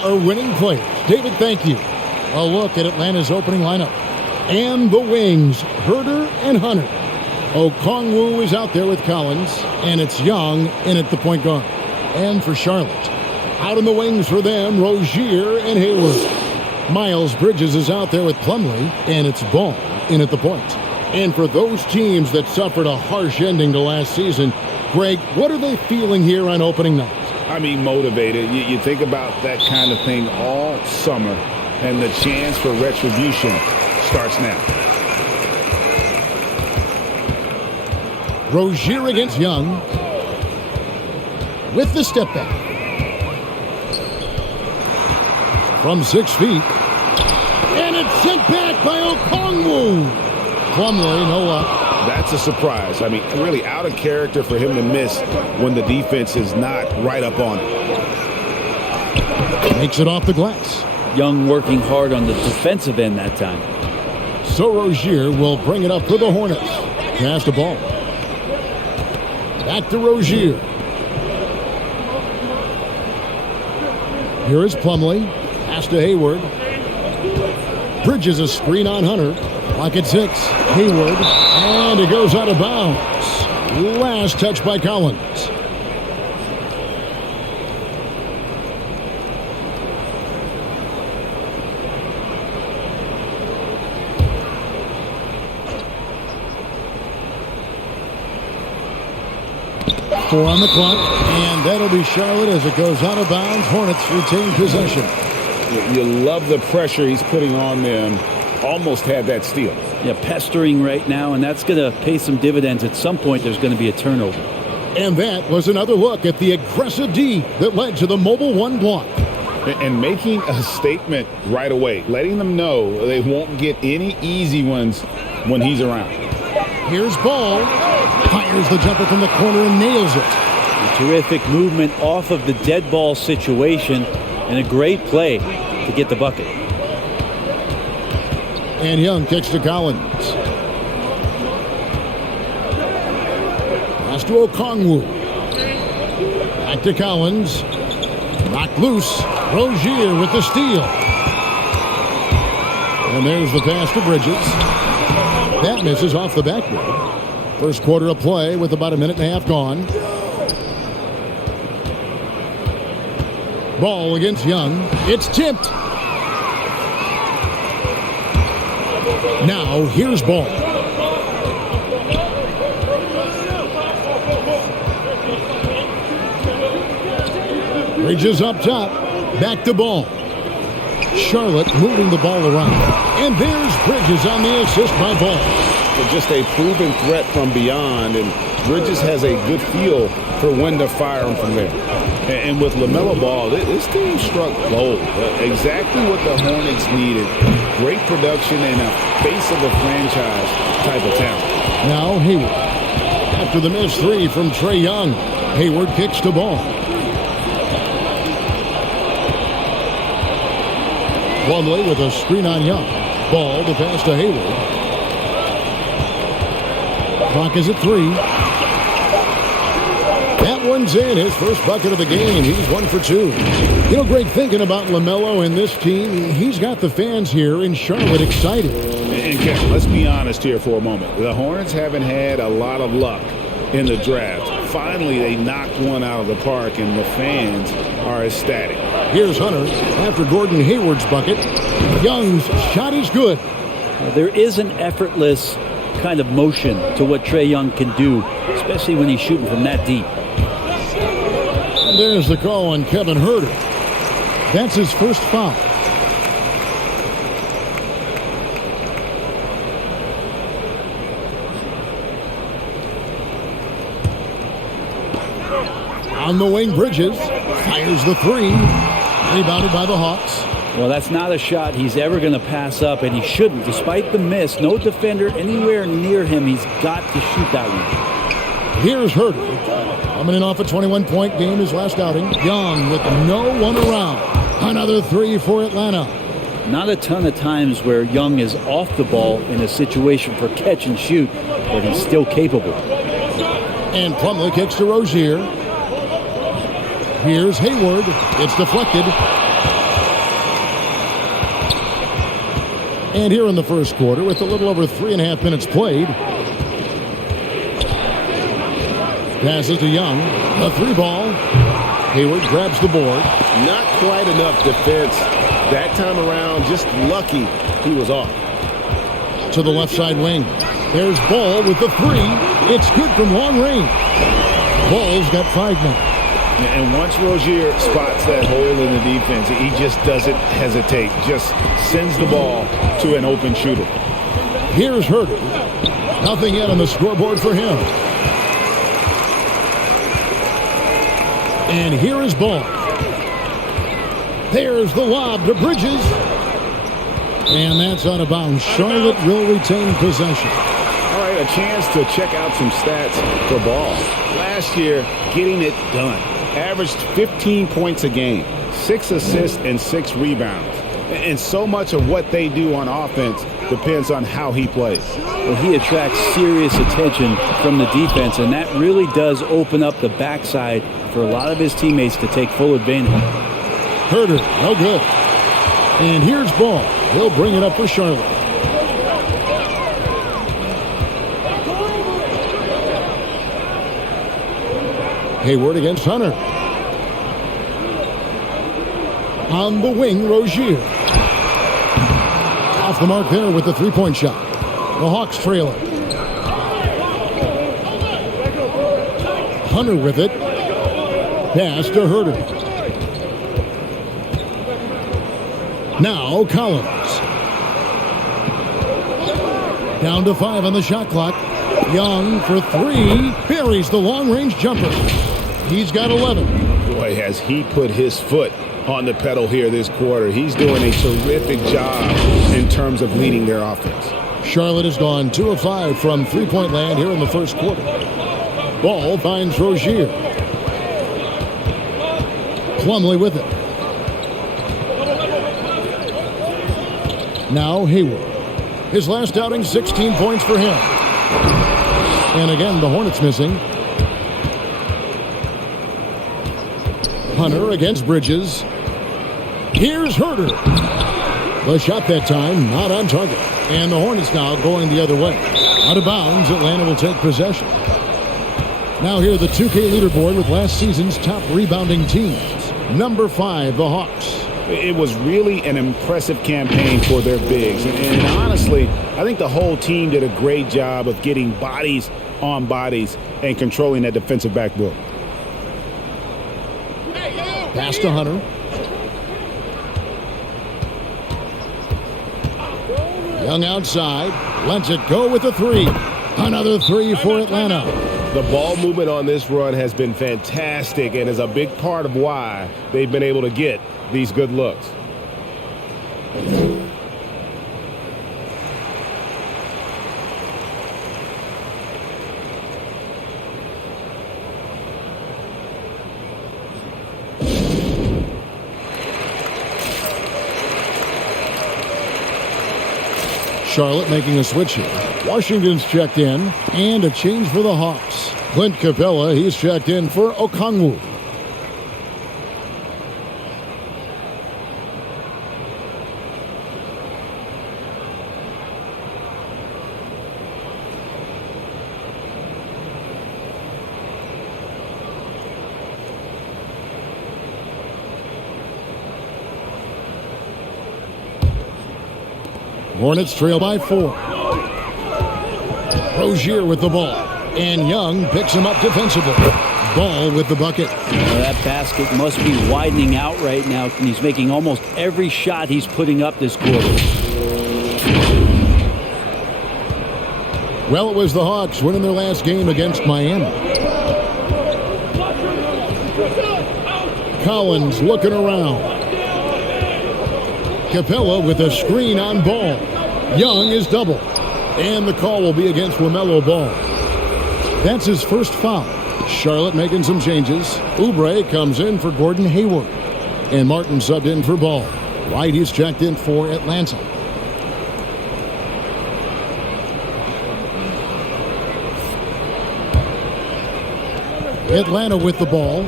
Our winning players. David, thank you. A look at Atlanta's opening lineup. And the wings, Herter and Hunter. Okongwu is out there with Collins, and it's Young in at the point guard. And for Charlotte, out in the wings for them, Rozier and Hayward. Miles Bridges is out there with Plumlee, and it's Ball in at the point. And for those teams that suffered a harsh ending to last season, Greg, what are they feeling here on opening night? I mean, motivated. You think about that kind of thing all summer, and the chance for retribution starts now. Rozier against Young with the step back. From 6 feet. And it's sent back by Okongwu. Plumlee, no luck. That's a surprise. I mean, really out of character for him to miss when the defense is not right up on it. Makes it off the glass. Young working hard on the defensive end that time. So Rozier will bring it up for the Hornets. Pass the ball. Back to Rozier. Here is Plumlee. Pass to Hayward. Bridges a screen on Hunter. Clock at 6. Hayward. And it goes out of bounds. Last touch by Collins. Four on the clock, and that'll be Charlotte as it goes out of bounds. Hornets retain possession. You love the pressure he's putting on them. Almost had that steal. Yeah, pestering right now, and that's going to pay some dividends. At some point, there's going to be a turnover. And that was another look at the aggressive D that led to the mobile one block. And making a statement right away, letting them know they won't get any easy ones when he's around. Here's Ball. Fires the jumper from the corner and nails it. A terrific movement off of the dead ball situation and a great play to get the bucket. And Young kicks to Collins. Pass to Okongwu. Back to Collins. Knocked loose. Rozier with the steal. And there's the pass to Bridges. That misses off the backboard. First quarter of play with about a minute and a half gone. Ball against Young. It's tipped. Now here's Ball. Bridges up top. Back to Ball. Charlotte moving the ball around. And there's Bridges on the assist by Ball. Just a proven threat from beyond, and Bridges has a good feel for when to fire him from there. And with LaMelo Ball, this team struck gold. Exactly what the Hornets needed. Great production and a face of the franchise type of talent. Now Hayward. After the missed three from Trae Young, Hayward kicks to Ball. Plumlee with a screen on Young. Ball to pass to Hayward. Clock is at 3. That one's in. His first bucket of the game. He's 1 for 2. You know, Greg, thinking about LaMelo and this team, he's got the fans here in Charlotte excited. And Kevin, let's be honest here for a moment. The Hornets haven't had a lot of luck in the draft. Finally, they knocked one out of the park, and the fans are ecstatic. Here's Hunter after Gordon Hayward's bucket. Young's shot is good. There is an effortless kind of motion to what Trae Young can do, especially when he's shooting from that deep. And there's the call on Kevin Herter. That's his first foul. On the wing, Bridges fires the 3. Rebounded by the Hawks. Well, that's not a shot he's ever going to pass up, and he shouldn't. Despite the miss, no defender anywhere near him. He's got to shoot that one. Here's Herter. Coming in off a 21-point game his last outing. Young with no one around. Another 3 for Atlanta. Not a ton of times where Young is off the ball in a situation for catch and shoot, but he's still capable. And Plumlee kicks to Rozier. Here's Hayward. It's deflected. And here in the first quarter, with a little over 3.5 minutes played, passes to Young. A 3-ball. Hayward grabs the board. Not quite enough defense that time around. Just lucky he was off. To the left side wing. There's Ball with the 3. It's good from long range. Ball's got 5 now. And once Rozier spots that hole in the defense, he just doesn't hesitate. Just sends the ball to an open shooter. Here's Herter. Nothing yet on the scoreboard for him. And here is Ball. There's the lob to Bridges. And that's out of bounds. Charlotte will retain possession. All right, a chance to check out some stats for Ball. Last year, getting it done. Averaged 15 points a game, 6 assists and 6 rebounds. And so much of what they do on offense depends on how he plays. Well, he attracts serious attention from the defense, and that really does open up the backside for a lot of his teammates to take full advantage. Herter, no good. And here's Ball. He'll bring it up for Charlotte. Hayward against Hunter. On the wing, Rozier. Off the mark there with the 3-point shot. The Hawks trail it. Hunter with it. Pass to Herter. Now Collins. Down to 5 on the shot clock. Young for 3. Buries the long-range jumper. He's got 11. Boy, has he put his foot on the pedal here this quarter. He's doing a terrific job in terms of leading their offense. Charlotte has gone 2 of 5 from 3-point land here in the first quarter. Ball finds Rozier. Plumlee with it. Now Hayward. His last outing, 16 points for him. And again, the Hornets missing. Hunter against Bridges. Here's Herter. The shot that time, not on target. And the Hornets now going the other way. Out of bounds, Atlanta will take possession. Now here the 2K leaderboard with last season's top rebounding teams. Number 5, the Hawks. It was really an impressive campaign for their bigs. And honestly, I think the whole team did a great job of getting bodies on bodies and controlling that defensive backboard. Pass to Hunter. Young outside. Lets it go with a 3. Another 3 for Atlanta. The ball movement on this run has been fantastic and is a big part of why they've been able to get these good looks. Charlotte making a switch here. Washington's checked in, and a change for the Hawks. Clint Capella, he's checked in for Okongwu. Hornets trail by 4. Rozier with the ball. And Young picks him up defensively. Ball with the bucket. That basket must be widening out right now. And he's making almost every shot he's putting up this quarter. Well, it was the Hawks winning their last game against Miami. Collins looking around. Capella with a screen on Ball. Young is double. And the call will be against LaMelo Ball. That's his first foul. Charlotte making some changes. Oubre comes in for Gordon Hayward. And Martin subbed in for Ball. White, he's checked in for Atlanta. Atlanta with the ball.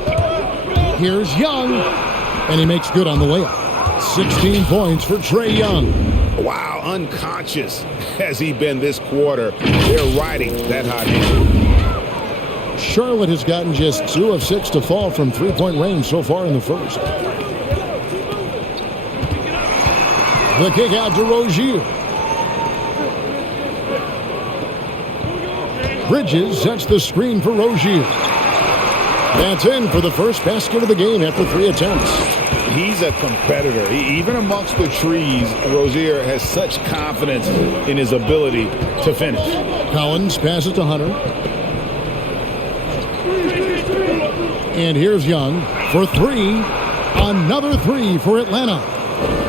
Here's Young. And he makes good on the layup. 16 points for Trae Young. Wow, unconscious has he been this quarter. They're riding that hot hand. Charlotte has gotten just 2 of 6 to fall from three-point range so far in the first. The kick out to Rozier. Bridges sets the screen for Rozier. That's in for the first basket of the game after 3 attempts. He's a competitor. Even amongst the trees, Rozier has such confidence in his ability to finish. Collins passes to Hunter. And here's Young for 3. Another 3 for Atlanta.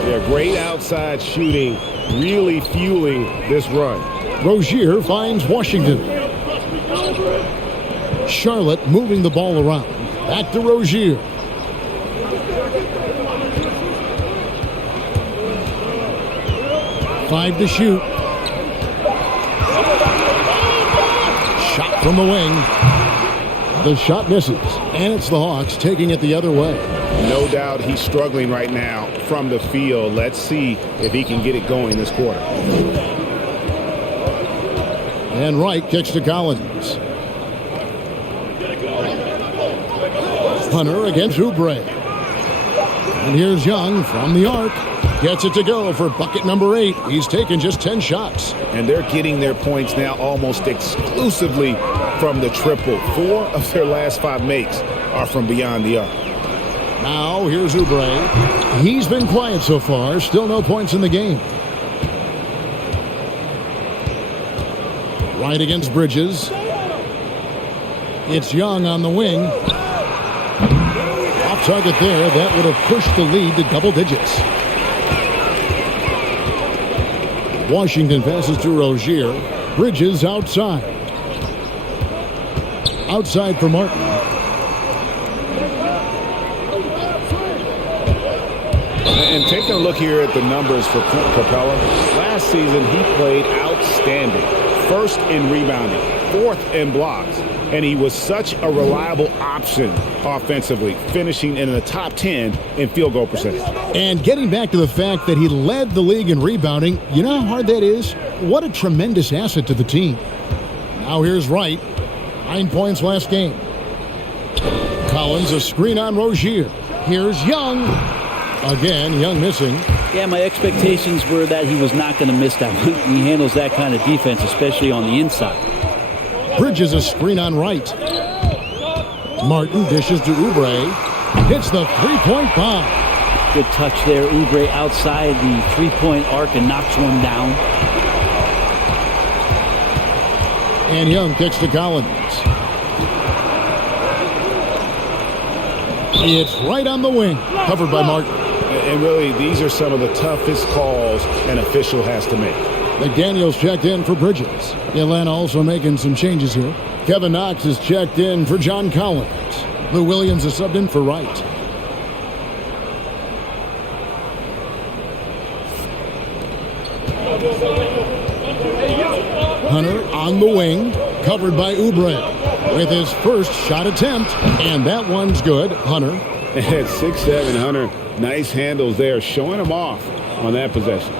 Yeah, great outside shooting, really fueling this run. Rozier finds Washington. Charlotte moving the ball around. Back to Rozier. Five to shoot. Shot from the wing. The shot misses. And it's the Hawks taking it the other way. No doubt he's struggling right now from the field. Let's see if he can get it going this quarter. And Wright kicks to Collins. Hunter against Oubre. And here's Young from the arc. Gets it to go for bucket number 8. He's taken just 10 shots. And they're getting their points now almost exclusively from the triple. 4 of their last 5 makes are from beyond the arc. Now here's Oubre. He's been quiet so far. Still no points in the game. Right against Bridges. It's Young on the wing. Off target there. That would have pushed the lead to double digits. Washington passes to Rozier. Bridges outside. Outside for Martin. And taking a look here at the numbers for Capella, last season he played outstanding. 1st in rebounding, 4th in blocks, and he was such a reliable option offensively, finishing in the top 10 in field goal percentage. And getting back to the fact that he led the league in rebounding, you know how hard that is? What a tremendous asset to the team. Now here's Wright. 9 points last game. Collins, a screen on Rozier. Here's Young. Again, Young missing. Yeah, my expectations were that he was not going to miss that one. He handles that kind of defense, especially on the inside. Bridges a screen on Wright. Martin dishes to Oubre. Hits the three-point bomb. Good touch there. Oubre outside the three-point arc and knocks one down. And Young kicks to Collins. It's right on the wing. Covered by Martin. And really, these are some of the toughest calls an official has to make. McDaniels checked in for Bridges. Atlanta also making some changes here. Kevin Knox is checked in for John Collins. Lou Williams is subbed in for Wright. Hunter on the wing, covered by Oubre with his first shot attempt, and that one's good. Hunter. At 6'7", Hunter, nice handles there, showing him off on that possession.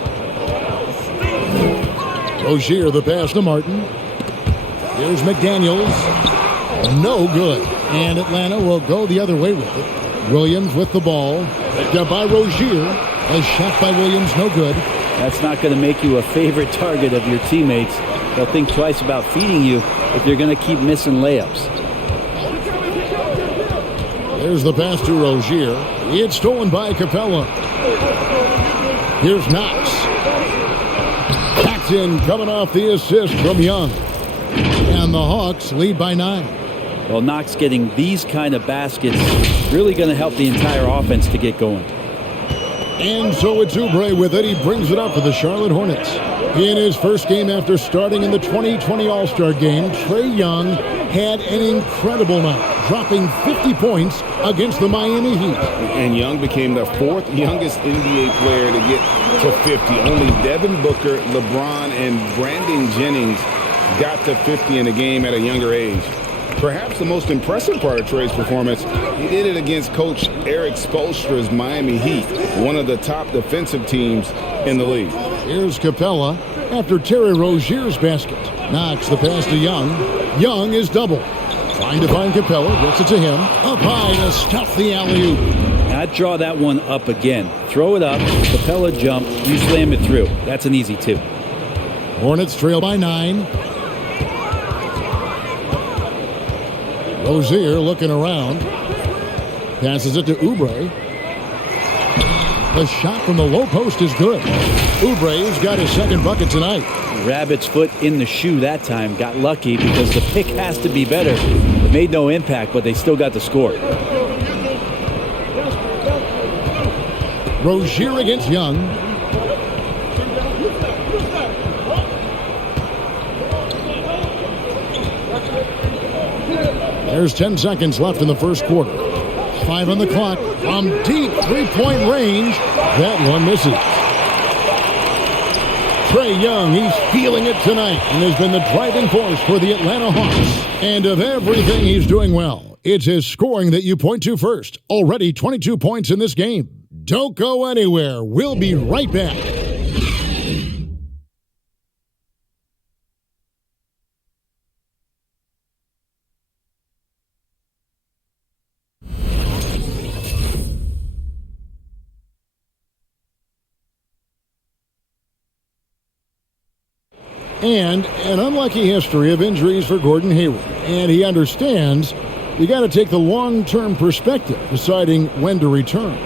Rozier the pass to Martin. Here's McDaniels. No good. And Atlanta will go the other way with it. Williams with the ball. Picked up by Rozier. A shot by Williams, no good. That's not going to make you a favorite target of your teammates. They'll think twice about feeding you if you're going to keep missing layups. There's the pass to Rozier. It's stolen by Capella. Here's Knox. Paxton coming off the assist from Young. And the Hawks lead by 9. Well, Knox getting these kind of baskets really going to help the entire offense to get going. And so it's Oubre with it. He brings it up for the Charlotte Hornets. In his first game after starting in the 2020 All-Star Game, Trae Young had an incredible night, dropping 50 points against the Miami Heat. And Young became the 4th youngest NBA player to get to 50. Only Devin Booker, LeBron, and Brandon Jennings got to 50 in a game at a younger age. Perhaps the most impressive part of Trey's performance, he did it against Coach Eric Spoelstra's Miami Heat, one of the top defensive teams in the league. Here's Capella after Terry Rozier's basket. Knocks the pass to Young. Young is double. Trying to find Capella, gets it to him. Up high to stuff the alley-oop. I'd draw that one up again. Throw it up, Capella jump, you slam it through. That's an easy 2. Hornets trail by 9. Rozier looking around. Passes it to Oubre. The shot from the low post is good. Oubre's got his second bucket tonight. Rabbit's foot in the shoe that time. Got lucky because the pick has to be better. It made no impact, but they still got the score. Rozier against Young. There's 10 seconds left in the first quarter. 5 on the clock. From deep three-point range, that one misses. Trae Young, he's feeling it tonight and has been the driving force for the Atlanta Hawks. And of everything he's doing well, it's his scoring that you point to first. Already 22 points in this game. Don't go anywhere. We'll be right back. And an unlucky history of injuries for Gordon Hayward. And he understands you got to take the long-term perspective, deciding when to return.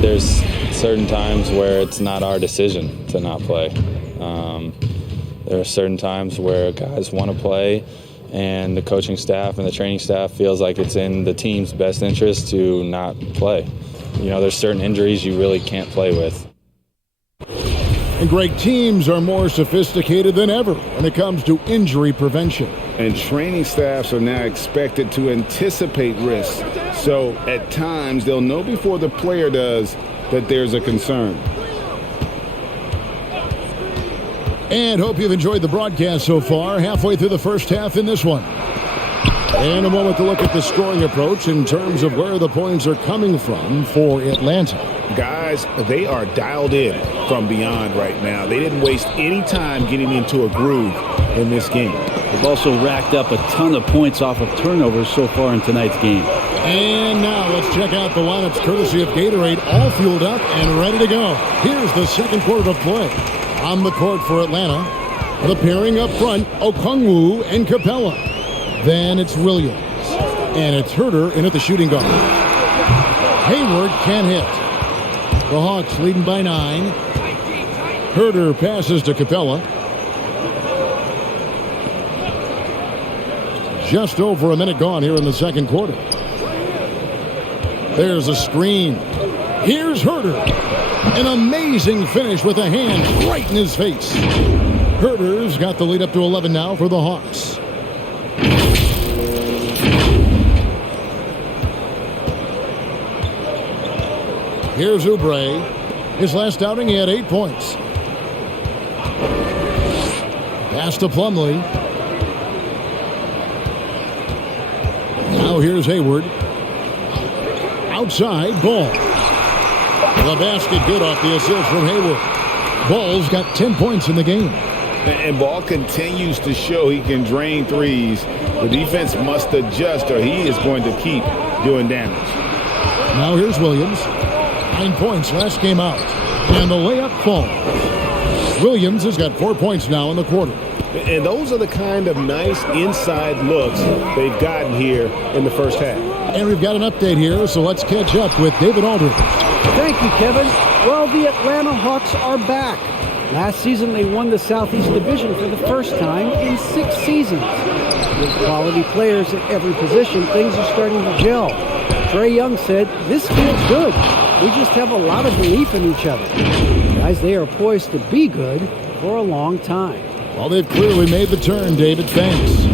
There's certain times where it's not our decision to not play. There are certain times where guys want to play, and the coaching staff and the training staff feels like it's in the team's best interest to not play. You know, there's certain injuries you really can't play with. And great teams are more sophisticated than ever when it comes to injury prevention. And training staffs are now expected to anticipate risks. So at times, they'll know before the player does that there's a concern. And hope you've enjoyed the broadcast so far. Halfway through the first half in this one. And a moment to look at the scoring approach in terms of where the points are coming from for Atlanta. Guys, they are dialed in from beyond right now. They didn't waste any time getting into a groove in this game. They've also racked up a ton of points off of turnovers so far in tonight's game. And now let's check out the lineups courtesy of Gatorade, all fueled up and ready to go. Here's the second quarter of play. On the court for Atlanta, the pairing up front, Okongwu and Capella. Then it's Williams. And it's Herter in at the shooting guard. Hayward can't hit. The Hawks leading by 9. Herter passes to Capella. Just over a minute gone here in the second quarter. There's a screen. Here's Herter. An amazing finish with a hand right in his face. Herter's got the lead up to 11 now for the Hawks. Here's Oubre. His last outing, he had 8 points. Pass to Plumlee. Now here's Hayward. Outside, Ball. The basket good off the assist from Hayward. Ball's got 10 points in the game. And Ball continues to show he can drain threes. The defense must adjust or he is going to keep doing damage. Now here's Williams. 9 points last game out. And the layup falls. Williams has got 4 points now in the quarter. And those are the kind of nice inside looks they've gotten here in the first half. And we've got an update here, so let's catch up with David Aldridge. Thank you, Kevin. Well, the Atlanta Hawks are back. Last season, they won the Southeast Division for the first time in 6 seasons. With quality players at every position, things are starting to gel. Trae Young said, "This feels good. We just have a lot of belief in each other." Guys, they are poised to be good for a long time. Well, they've clearly made the turn, David. Thanks.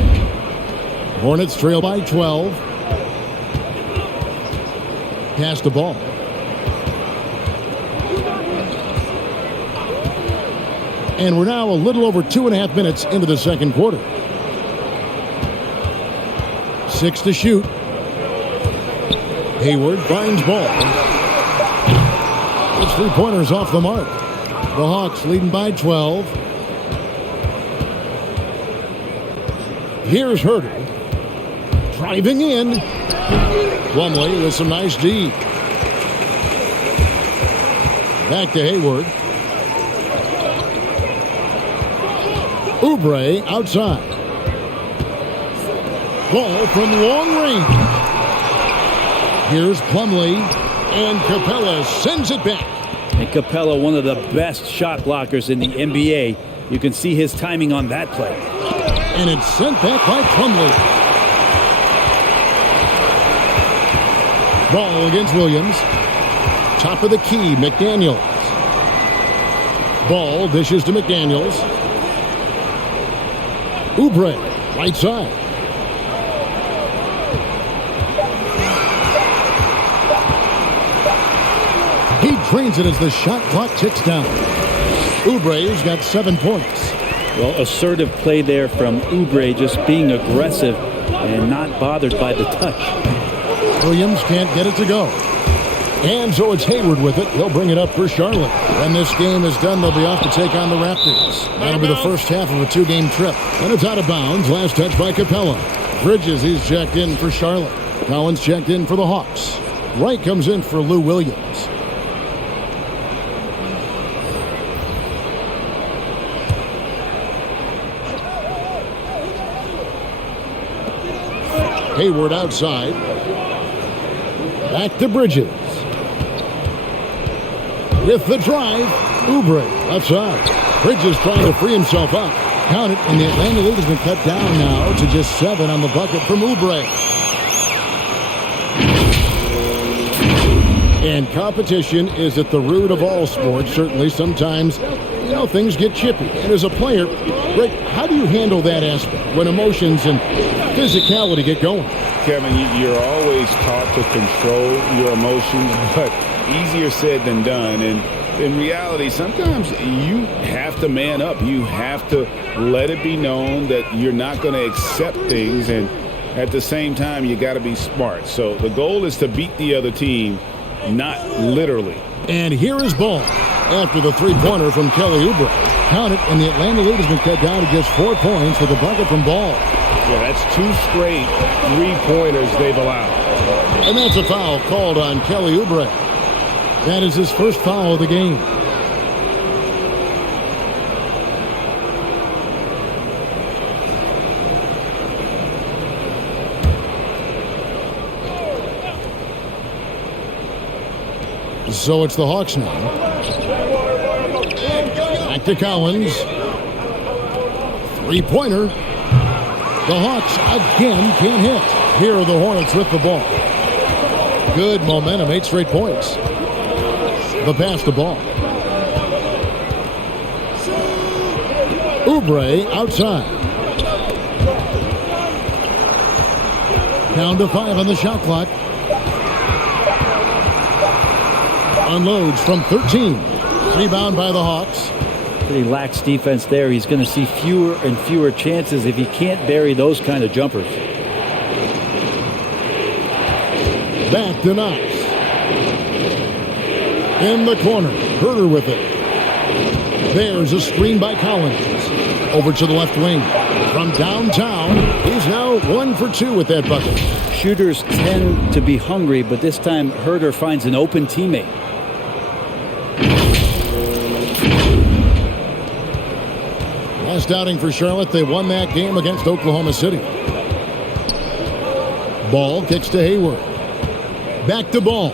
Hornets trail by 12. Pass the ball. And we're now a little over 2.5 minutes into the second quarter. 6 to shoot. Hayward finds ball. It's 3-pointers off the mark. The Hawks leading by 12. Here's Herter. Driving in. Plumlee with some nice D. Back to Hayward. Oubre outside. Ball from long range. Here's Plumlee, and Capella sends it back. And Capella, one of the best shot blockers in the NBA. You can see his timing on that play. And it's sent back by Plumlee. Ball against Williams. Top of the key, McDaniels. Ball dishes to McDaniels. Oubre, right side. He drains it as the shot clock ticks down. Oubre's got 7 points. Well, assertive play there from Oubre, just being aggressive and not bothered by the touch. Williams can't get it to go. And so it's Hayward with it. He'll bring it up for Charlotte. When this game is done, they'll be off to take on the Raptors. That'll be the first half of a 2-game trip. And it's out of bounds. Last touch by Capella. Bridges, he's checked in for Charlotte. Collins checked in for the Hawks. Wright comes in for Lou Williams. Hayward outside. Back to Bridges. With the drive, Oubre outside. Bridges trying to free himself up. Count it, and the Atlanta lead has been cut down now to just 7 on the bucket from Oubre. And competition is at the root of all sports. Certainly, sometimes, things get chippy. And as a player, Rick, how do you handle that aspect when emotions and physicality get going? Kevin, you're always taught to control your emotions, but easier said than done. And in reality, sometimes you have to man up. You have to let it be known that you're not going to accept things. And at the same time, you got to be smart. So the goal is to beat the other team, not literally. And here is Ball after the 3-pointer from Kelly Oubre. Count it, and the Atlanta lead has been cut down to just 4 points with the bucket from Ball. Yeah, that's 2 straight 3-pointers they've allowed. And that's a foul called on Kelly Oubre. That is his first foul of the game. So it's the Hawks now. Back to Collins. 3-pointer. The Hawks again can't hit. Here are the Hornets with the ball. Good momentum, 8 straight points. The pass to Ball. Oubre outside. Down to 5 on the shot clock. Unloads from 13. Rebound by the Hawks. Pretty lax defense there. He's going to see fewer and fewer chances if he can't bury those kind of jumpers. Back to Knox. In the corner. Herter with it. There's a screen by Collins. Over to the left wing. From downtown, he's now 1 for 2 with that bucket. Shooters tend to be hungry, but this time Herter finds an open teammate. Last outing for Charlotte, they won that game against Oklahoma City. Ball kicks to Hayward. Back to Ball.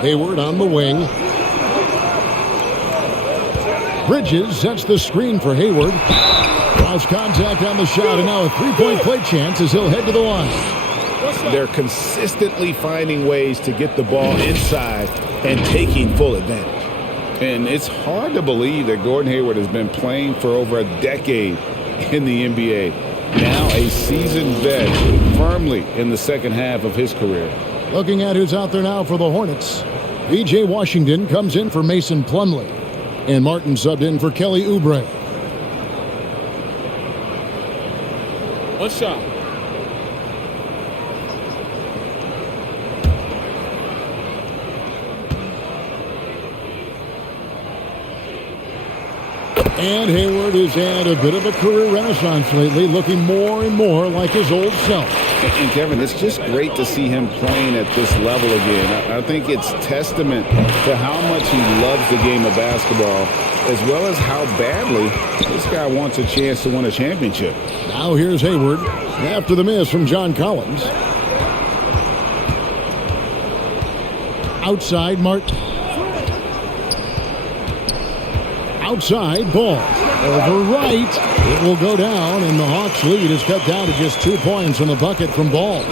Hayward on the wing. Bridges sets the screen for Hayward. Lost contact on the shot, and now a 3-point play chance as he'll head to the line. They're consistently finding ways to get the ball inside and taking full advantage. And it's hard to believe that Gordon Hayward has been playing for over a decade in the NBA. Now a seasoned vet, firmly in the second half of his career. Looking at who's out there now for the Hornets. B.J. Washington comes in for Mason Plumlee. And Martin subbed in for Kelly Oubre. What's up? And Hayward has had a bit of a career renaissance lately, looking more and more like his old self. And Kevin, it's just great to see him playing at this level again. I think it's testament to how much he loves the game of basketball, as well as how badly this guy wants a chance to win a championship. Now here's Hayward after the miss from John Collins. Outside Martin. Outside ball. Over right. It will go down, and the Hawks lead is cut down to just 2 points on the bucket from Ball.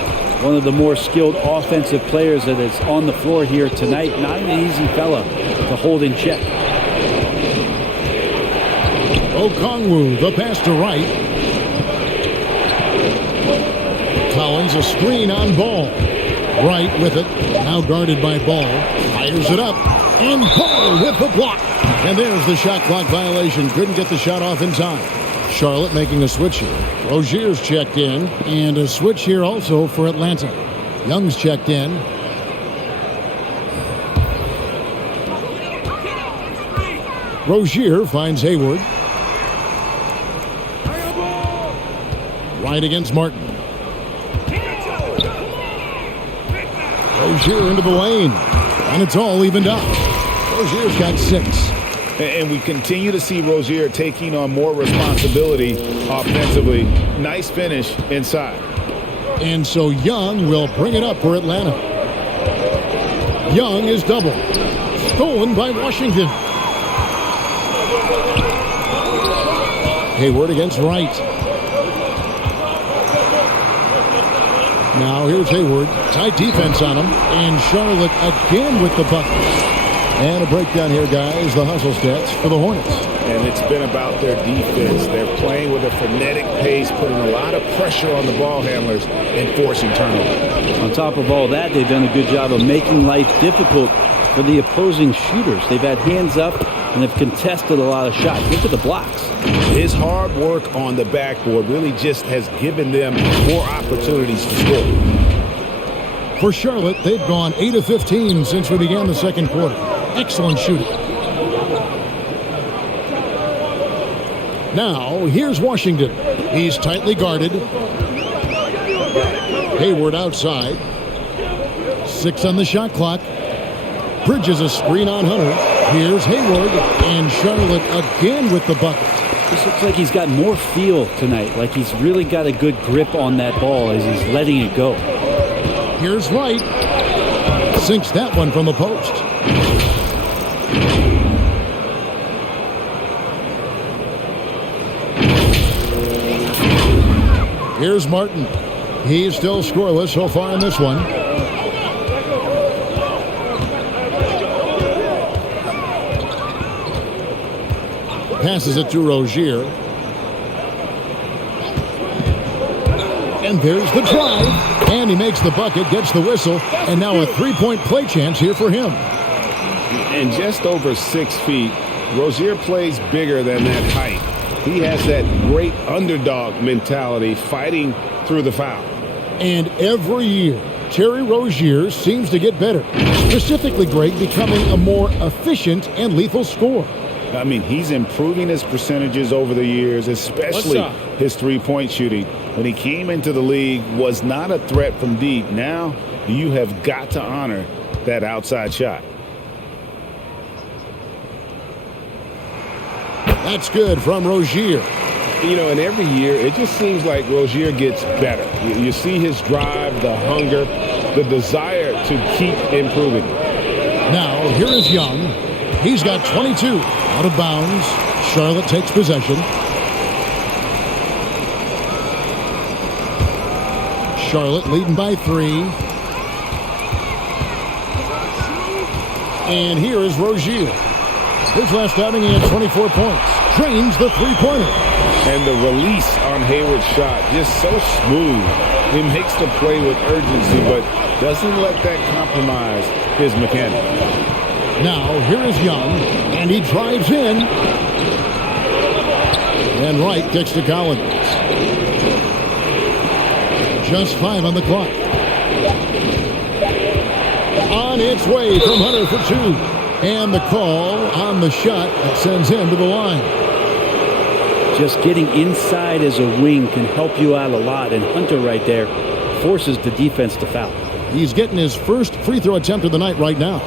One of the more skilled offensive players that is on the floor here tonight. Not an easy fella to hold in check. Okongwu, the pass to right. Collins, a screen on Ball. Right with it. Now guarded by Ball. Fires it up. And Ball with the block. And there's the shot clock violation. Couldn't get the shot off in time. Charlotte making a switch here. Rozier's checked in. And a switch here also for Atlanta. Young's checked in. Rozier finds Hayward. Right against Martin. Rozier into the lane. And it's all evened up. Rozier's got 6. And we continue to see Rozier taking on more responsibility offensively. Nice finish inside. And so Young will bring it up for Atlanta. Young is doubled. Stolen by Washington. Hayward against Wright. Now here's Hayward. Tight defense on him. And Charlotte again with the bucket. And a breakdown here, guys. The hustle stats for the Hornets. And it's been about their defense. They're playing with a frenetic pace, putting a lot of pressure on the ball handlers and forcing turnovers. On top of all that, they've done a good job of making life difficult for the opposing shooters. They've had hands up and have contested a lot of shots. Look at the blocks. His hard work on the backboard really just has given them more opportunities to score. For Charlotte, they've gone 8 of 15 since we began the second quarter. Excellent shooting. Now, here's Washington. He's tightly guarded. Hayward outside. 6 on the shot clock. Bridges a screen on Hunter. Here's Hayward, and Charlotte again with the bucket. This looks like he's got more feel tonight, like he's really got a good grip on that ball as he's letting it go. Here's Wright. Sinks that one from the post. Here's Martin. He's still scoreless so far in this one. Passes it to Rozier. And there's the drive. And he makes the bucket, gets the whistle, and now a three-point play chance here for him. And just over 6 feet, Rozier plays bigger than that height. He has that great underdog mentality, fighting through the foul. And every year, Terry Rozier seems to get better. Specifically, Greg, becoming a more efficient and lethal scorer. I mean, he's improving his percentages over the years, especially his three-point shooting. When he came into the league, was not a threat from deep. Now, you have got to honor that outside shot. That's good from Rozier. You know, and every year, it just seems like Rozier gets better. You see his drive, the hunger, the desire to keep improving. Now, here is Young. He's got 22. Out of bounds. Charlotte takes possession. Charlotte leading by 3. And here is Rozier. His last outing, he had 24 points. Drains the three-pointer. And the release on Hayward's shot, just so smooth. He makes the play with urgency, but doesn't let that compromise his mechanics. Now, here is Young, and he drives in. And Wright kicks to Collins. Just 5 on the clock. On its way from Hunter for 2. And the call on the shot that sends him to the line. Just getting inside as a wing can help you out a lot, and Hunter right there forces the defense to foul. He's getting his first free throw attempt of the night right now.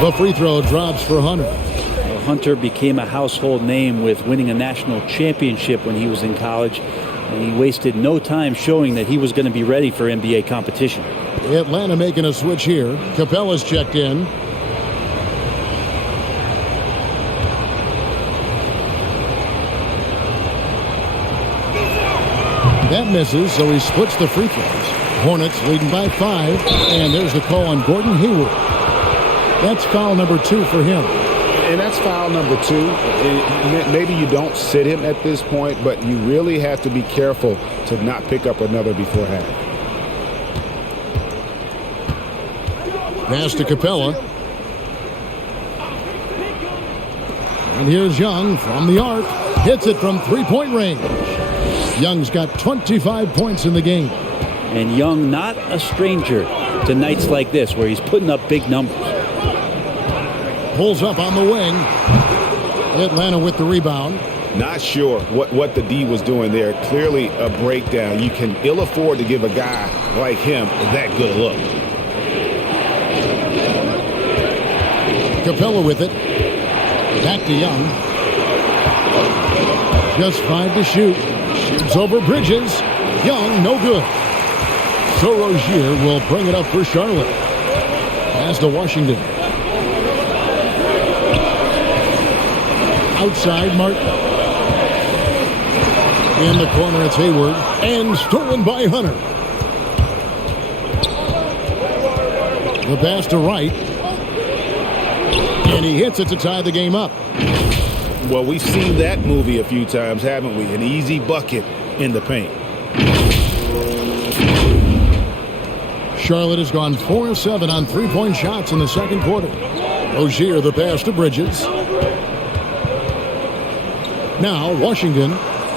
The free throw drops for Hunter. Hunter became a household name with winning a national championship when he was in college, and he wasted no time showing that he was going to be ready for NBA competition. Atlanta making a switch here. Capella's checked in. That misses, so he splits the free throws. Hornets leading by 5, and there's the call on Gordon Hayward. That's foul number 2 for him. And that's foul number 2. Maybe you don't sit him at this point, but you really have to be careful to not pick up another before half. Pass to Capella. And here's Young from the arc. Hits it from three-point range. Young's got 25 points in the game. And Young not a stranger to nights like this where he's putting up big numbers. Pulls up on the wing. Atlanta with the rebound. Not sure what the D was doing there. Clearly a breakdown. You can ill afford to give a guy like him that good a look. Capella with it. Back to Young. Just 5 to shoot. Shoots over Bridges. Young, no good. So Rozier will bring it up for Charlotte. Pass to Washington. Outside, Martin. In the corner, it's Hayward. And stolen by Hunter. The pass to Wright. And he hits it to tie the game up. Well, we've seen that movie a few times, haven't we? An easy bucket in the paint. Charlotte has gone 4 of 7 on three-point shots in the second quarter. Rozier, the pass to Bridges. Now, Washington.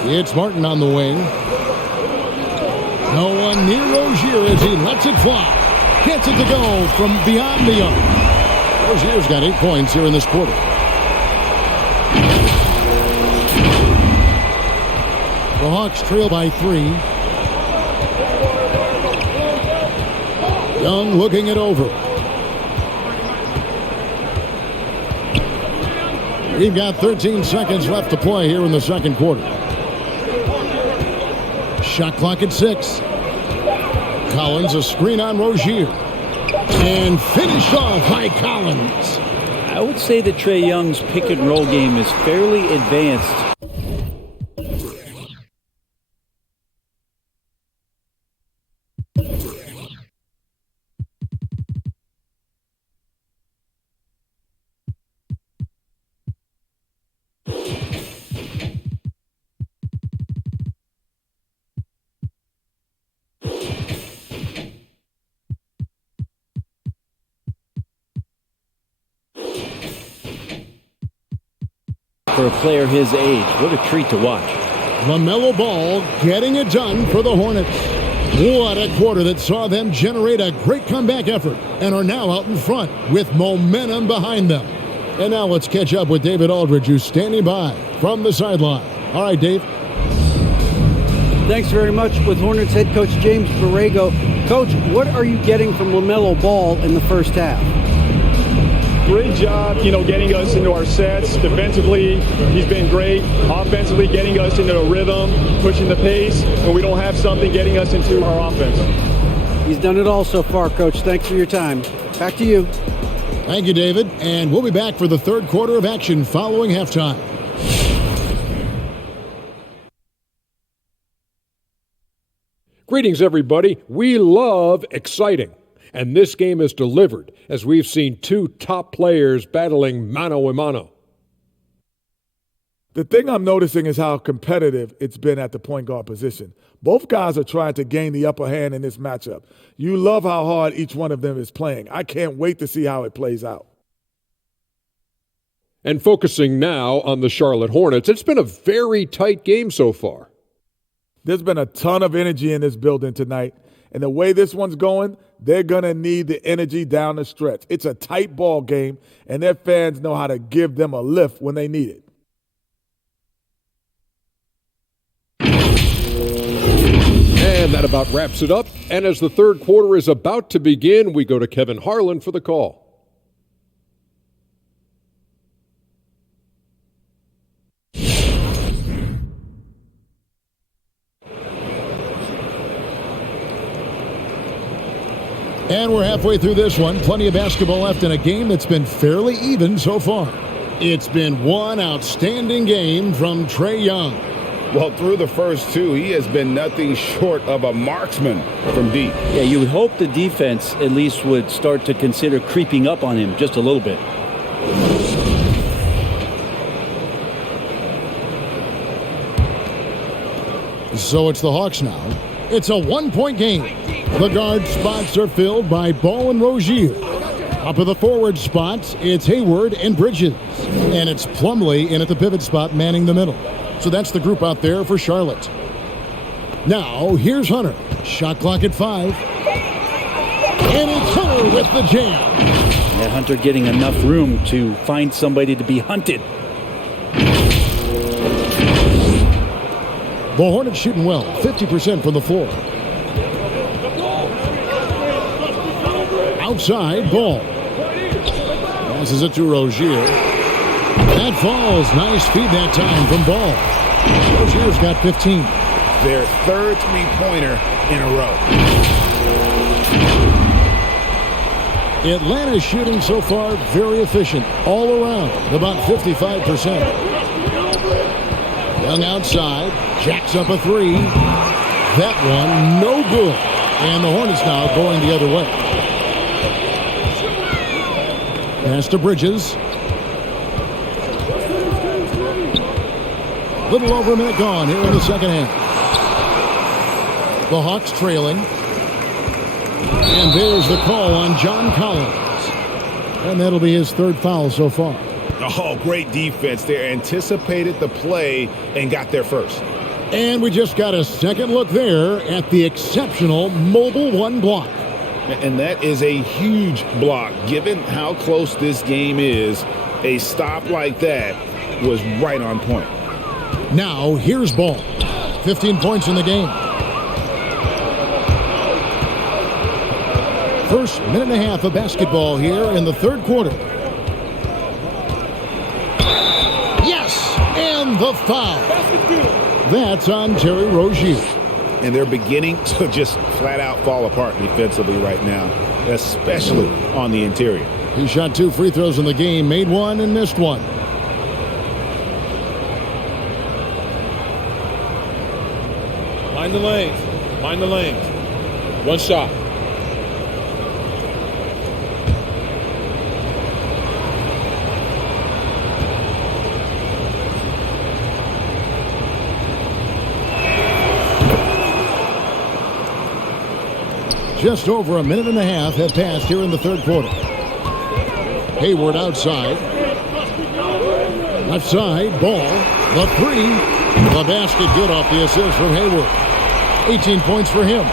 It's Martin on the wing. No one near Rozier as he lets it fly. Gets it to go from beyond the arc. Rozier's got 8 points here in this quarter. The Hawks trail by 3. Young looking it over. We've got 13 seconds left to play here in the second quarter. Shot clock at 6. Collins, a screen on Rozier. And finished off by Collins. I would say that Trae Young's pick and roll game is fairly advanced. For a player his age, what a treat to watch. LaMelo Ball getting it done for the Hornets. What a quarter that saw them generate a great comeback effort and are now out in front with momentum behind them. And now let's catch up with David Aldridge, who's standing by from the sideline. All right, Dave. Thanks very much with Hornets head coach James Borrego. Coach, what are you getting from LaMelo Ball in the first half? Great job, getting us into our sets. Defensively, he's been great. Offensively, getting us into a rhythm, pushing the pace, and we don't have something getting us into our offense. He's done it all so far, Coach. Thanks for your time. Back to you. Thank you, David. And we'll be back for the third quarter of action following halftime. Greetings, everybody. We love exciting. And this game is delivered as we've seen two top players battling mano a mano. The thing I'm noticing is how competitive it's been at the point guard position. Both guys are trying to gain the upper hand in this matchup. You love how hard each one of them is playing. I can't wait to see how it plays out. And focusing now on the Charlotte Hornets, it's been a very tight game so far. There's been a ton of energy in this building tonight. And the way this one's going, they're going to need the energy down the stretch. It's a tight ball game, and their fans know how to give them a lift when they need it. And that about wraps it up. And as the third quarter is about to begin, we go to Kevin Harlan for the call. And we're halfway through this one. Plenty of basketball left in a game that's been fairly even so far. It's been one outstanding game from Trae Young. Well, through the first two, he has been nothing short of a marksman from deep. Yeah, you would hope the defense at least would start to consider creeping up on him just a little bit. So it's the Hawks now. It's a one-point game. The guard spots are filled by Ball and Rozier. Up at the forward spots, it's Hayward and Bridges. And it's Plumlee in at the pivot spot manning the middle. So that's the group out there for Charlotte. Now, here's Hunter. Shot clock at 5. And it's Hunter with the jam. Yeah, Hunter getting enough room to find somebody to be hunted. The Hornets shooting well, 50% from the floor. Outside, Ball. Passes it to Rozier. That falls. Nice feed that time from Ball. Rozier's got 15. Their third three-pointer in a row. Atlanta's shooting so far very efficient all around, about 55%. Young outside, jacks up a three. That one, no good. And the Hornets now going the other way. Pass to Bridges. Little over a minute gone here in the second half. The Hawks trailing. And there's the call on John Collins. And that'll be his third foul so far. Oh, great defense there. Anticipated the play and got there first. And we just got a second look there at the exceptional mobile one block. And that is a huge block. Given how close this game is, a stop like that was right on point. Now, here's Ball. 15 points in the game. First minute and a half of basketball here in the third quarter. Yes, and the foul. That's on Terry Rozier. And they're beginning to just flat out fall apart defensively right now, especially on the interior. He shot 2 free throws in the game, made one and missed one. Mind the lanes. Mind the lanes. One shot. Just over a minute and a half have passed here in the third quarter. Hayward outside. Left side, Ball. The three. The basket good off the assist from Hayward. 18 points for him.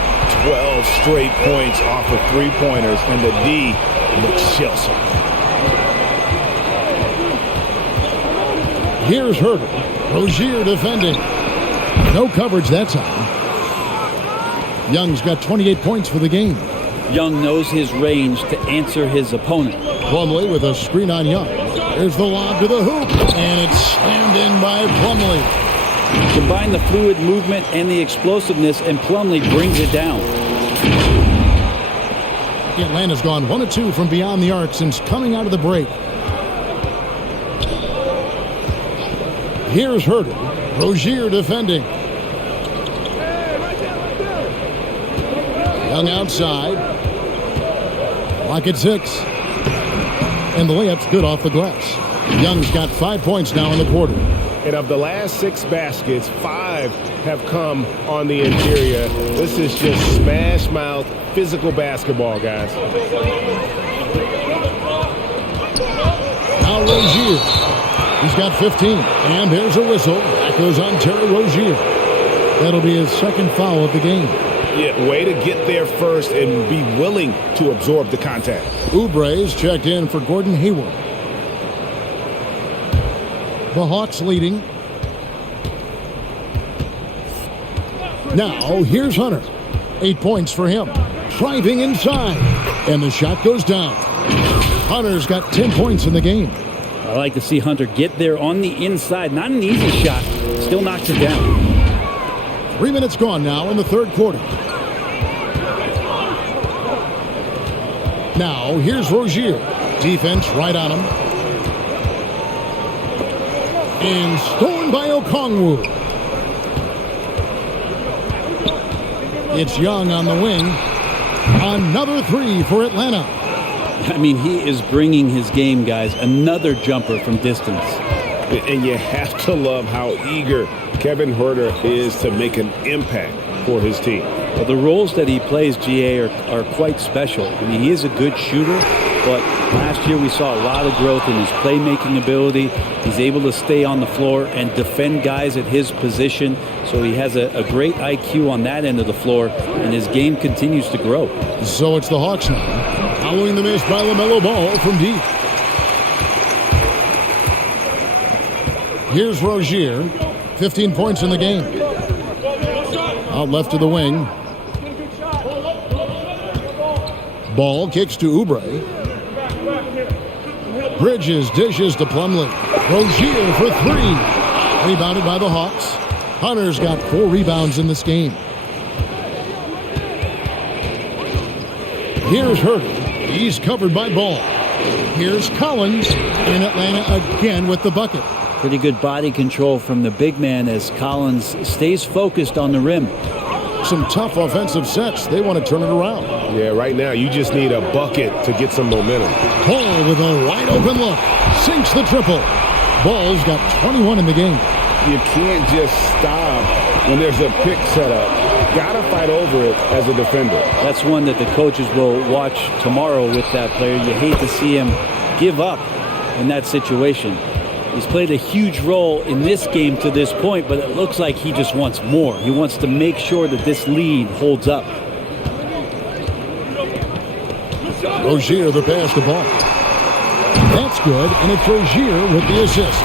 12 straight points off of three-pointers, and the D looks shell-shocked. Here's Herter. Rozier defending. No coverage that time. Young's got 28 points for the game. Young knows his range to answer his opponent. Plumlee with a screen on Young. There's the lob to the hoop, and it's slammed in by Plumlee. Combine the fluid movement and the explosiveness, and Plumlee brings it down. Atlanta's gone 1 of 2 from beyond the arc since coming out of the break. Here's Herter. Rozier defending. Young outside. Lock at 6. And the layup's good off the glass. Young's got 5 points now in the quarter. And of the last 6 baskets, 5 have come on the interior. This is just smash mouth, physical basketball, guys. Now Rozier. He's got 15. And there's a whistle. That goes on Terry Rozier. That'll be his second foul of the game. Yeah, way to get there first and be willing to absorb the contact. Oubre's checked in for Gordon Hayward. The Hawks leading. Now, here's Hunter. 8 points for him. Driving inside. And the shot goes down. Hunter's got 10 points in the game. I like to see Hunter get there on the inside. Not an easy shot. Still knocks it down. 3 minutes gone now in the third quarter. Now, here's Rozier. Defense right on him. And stolen by Okongwu. It's Young on the wing. Another 3 for Atlanta. I mean, he is bringing his game, guys. Another jumper from distance. And you have to love how eager Kevin Huerter is to make an impact for his team. Well, the roles that he plays, GA, are quite special. I mean, he is a good shooter, but last year we saw a lot of growth in his playmaking ability. He's able to stay on the floor and defend guys at his position. So he has a great IQ on that end of the floor, and his game continues to grow. So it's the Hawks now, following the miss by LaMelo Ball from deep. Here's Rozier, 15 points in the game. Out left to the wing. Ball kicks to Oubre. Bridges dishes to Plumlee. Rozier for 3. Rebounded by the Hawks. Hunter's got 4 rebounds in this game. Here's Huerter. He's covered by Ball. Here's Collins in Atlanta again with the bucket. Pretty good body control from the big man as Collins stays focused on the rim. Some tough offensive sets. They want to turn it around. Yeah, right now you just need a bucket to get some momentum. Ball with a wide open look. Sinks the triple. Ball's got 21 in the game. You can't just stop when there's a pick set up. Got to fight over it as a defender. That's one that the coaches will watch tomorrow with that player. You hate to see him give up in that situation. He's played a huge role in this game to this point, but it looks like he just wants more. He wants to make sure that this lead holds up. Rozier the pass to Ball. That's good, and it's Rozier with the assist.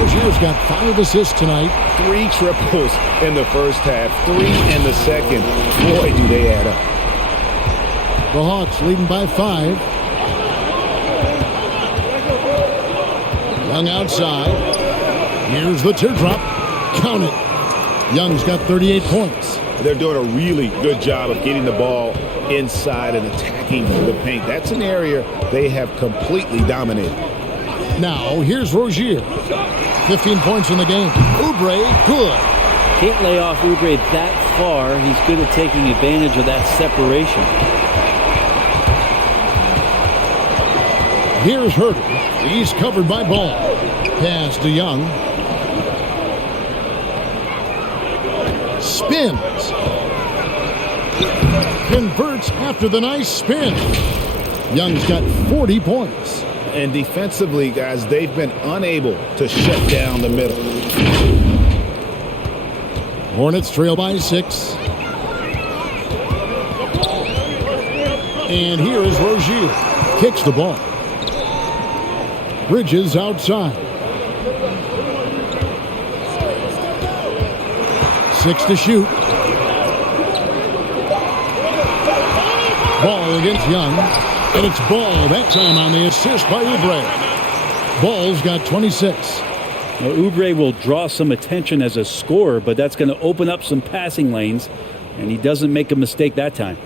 Rozier's got 5 assists tonight. 3 triples in the first half, 3 in the second. Boy, do they add up. The Hawks leading by 5. Young outside. Here's the teardrop. Count it. Young's got 38 points. They're doing a really good job of getting the ball inside and attacking the paint. That's an area they have completely dominated. Now, here's Rozier. 15 points in the game. Oubre, good. Can't lay off Oubre that far. He's good at taking advantage of that separation. Here's Huerter. He's covered by Ball. Pass to Young. Spins. Converts after the nice spin. Young's got 40 points. And defensively, guys, they've been unable to shut down the middle. Hornets trail by 6. And here is Rozier. Kicks the ball. Bridges outside. 6 to shoot. Ball against Young. And it's Ball that time on the assist by Oubre. Ball's got 26. Now, Oubre will draw some attention as a scorer, but that's going to open up some passing lanes, and he doesn't make a mistake that time.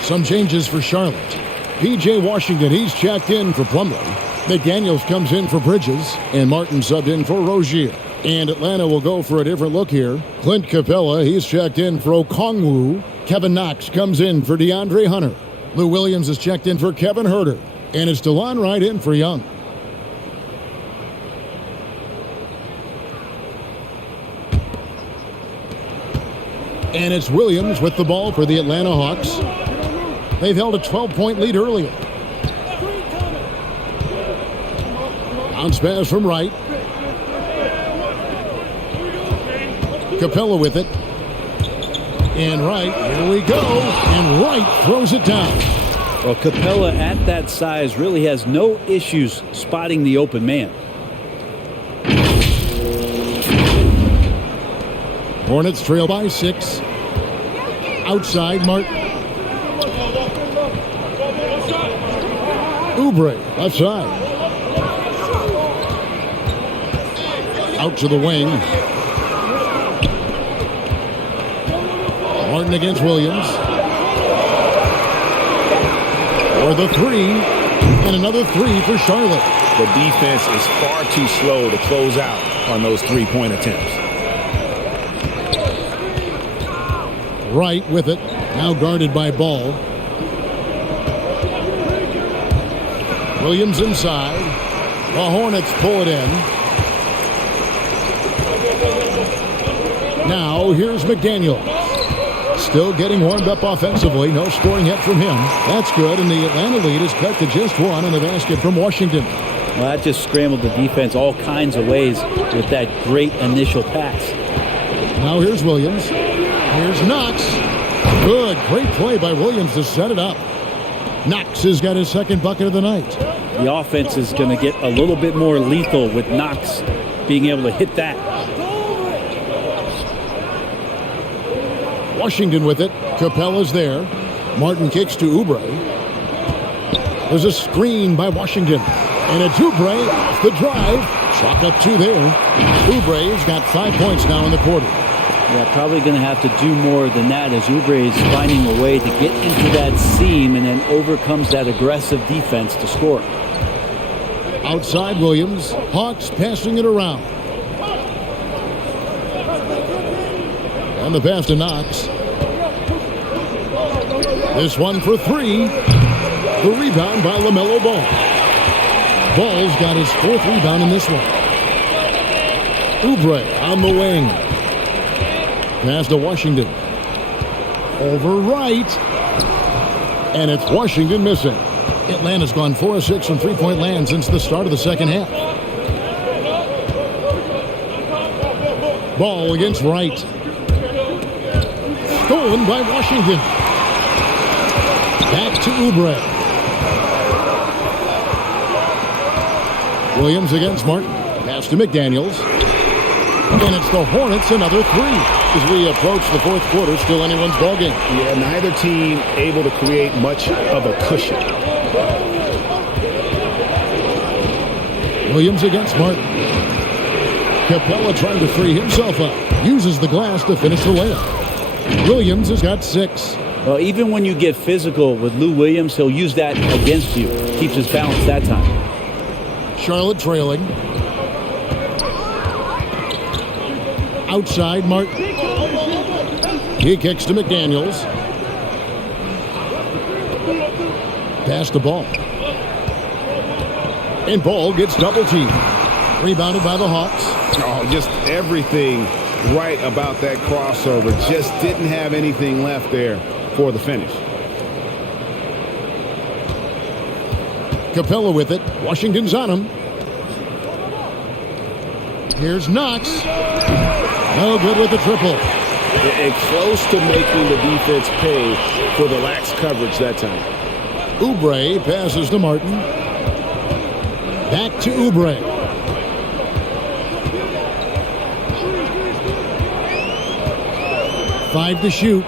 Some changes for Charlotte. P.J. Washington, he's checked in for Plumlee. McDaniels comes in for Bridges, and Martin subbed in for Rozier. And Atlanta will go for a different look here. Clint Capella, he's checked in for Okongwu. Kevin Knox comes in for DeAndre Hunter. Lou Williams is checked in for Kevin Huerter. And it's DeLon Wright in for Young. And it's Williams with the ball for the Atlanta Hawks. They've held a 12-point lead earlier. Bounce pass from Wright. Capella with it. And Wright, here we go. And Wright throws it down. Well, Capella at that size really has no issues spotting the open man. Hornets trail by 6. Outside, Martin. Oubre, left side. Out to the wing. Martin against Williams. For the 3. And another 3 for Charlotte. The defense is far too slow to close out on those three-point attempts. Wright with it. Now guarded by Ball. Williams inside. The Hornets pull it in. Now here's McDaniel. Still getting warmed up offensively. No scoring yet from him. That's good, and the Atlanta lead is cut to just 1 on the basket from Washington. Well, that just scrambled the defense all kinds of ways with that great initial pass. Now here's Williams. Here's Knox. Good. Great play by Williams to set it up. Knox has got his second bucket of the night. The offense is going to get a little bit more lethal with Knox being able to hit that. Washington with it. Capella's there. Martin kicks to Oubre. There's a screen by Washington. And it's Oubre off the drive. Chalk up 2 there. Oubre's got 5 points now in the quarter. Yeah, probably going to have to do more than that as Oubre is finding a way to get into that seam and then overcomes that aggressive defense to score. Outside Williams. Hawks passing it around. And the pass to Knox. This one for 3. The rebound by LaMelo Ball. Ball's got his 4th rebound in this one. Oubre on the wing. Pass to Washington. Over Wright. And it's Washington missing. Atlanta's gone 4 of 6 from three-point land since the start of the second half. Ball against Wright. Stolen by Washington. Back to Oubre. Williams against Martin. Pass to McDaniels. And it's the Hornets, another 3. As we approach the 4th quarter, still anyone's ballgame. Yeah, neither team able to create much of a cushion. Williams against Martin. Capella trying to free himself up. Uses the glass to finish the layup. Williams has got 6. Well, even when you get physical with Lou Williams, he'll use that against you. Keeps his balance that time. Charlotte trailing. Outside, Martin. He kicks to McDaniels. Pass the ball. And Ball gets double teamed. Rebounded by the Hawks. Oh, just everything right about that crossover. Just didn't have anything left there for the finish. Capella with it. Washington's on him. Here's Knox. No good with the triple. And close to making the defense pay for the lax coverage that time. Oubre passes to Martin. Back to Oubre. Five to shoot.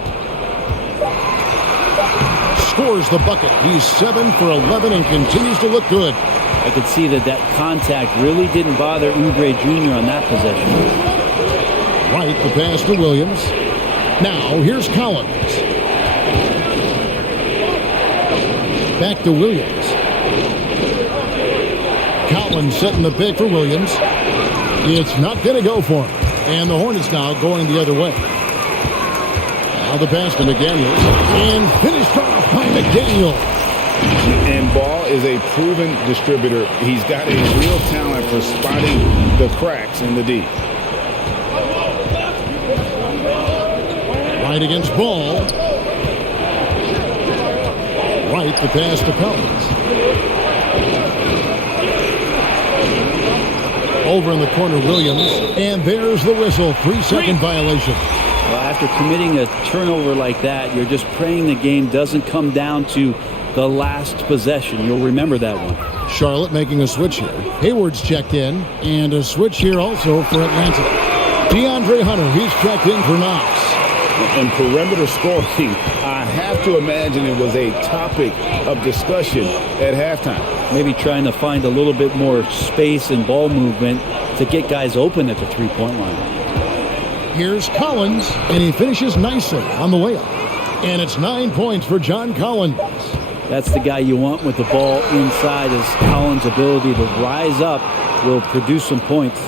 Scores the bucket. He's 7 for 11 and continues to look good. I could see that contact really didn't bother Oubre Jr. on that possession. Right, the pass to Williams. Now, here's Collins. Back to Williams. Collins setting the pick for Williams. It's not going to go for him. And the Hornets now going the other way. Now the pass to McDaniels. And finished off by McDaniels. And Ball is a proven distributor. He's got a real talent for spotting the cracks in the D. Right against Ball. Right, the pass to Collins. Over in the corner, Williams. And there's the whistle. 3-second violation. Well, after committing a turnover like that, you're just praying the game doesn't come down to the last possession. You'll remember that one. Charlotte making a switch here. Hayward's checked in. And a switch here also for Atlanta. DeAndre Hunter, he's checked in for Knox. And perimeter scoring, I have to imagine it was a topic of discussion at halftime. Maybe trying to find a little bit more space and ball movement to get guys open at the three-point line. Here's Collins, and he finishes nicely on the layup. And it's 9 points for John Collins. That's the guy you want with the ball inside, as Collins' ability to rise up will produce some points.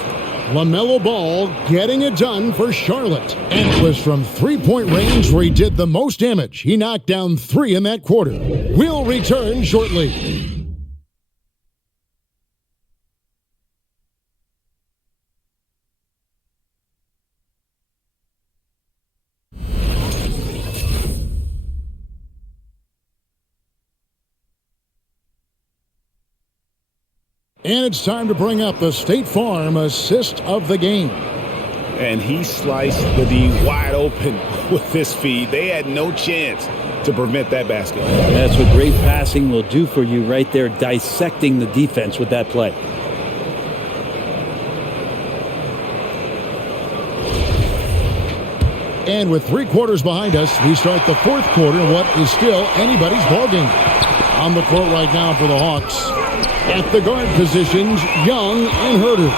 LaMelo Ball getting it done for Charlotte. And it was from three-point range where he did the most damage. He knocked down 3 in that quarter. We'll return shortly. And it's time to bring up the State Farm assist of the game. And he sliced the D wide open with this feed. They had no chance to prevent that basket. That's what great passing will do for you right there, dissecting the defense with that play. And with 3 quarters behind us, we start the 4th quarter in what is still anybody's ballgame. On the court right now for the Hawks. At the guard positions, Young and Herter.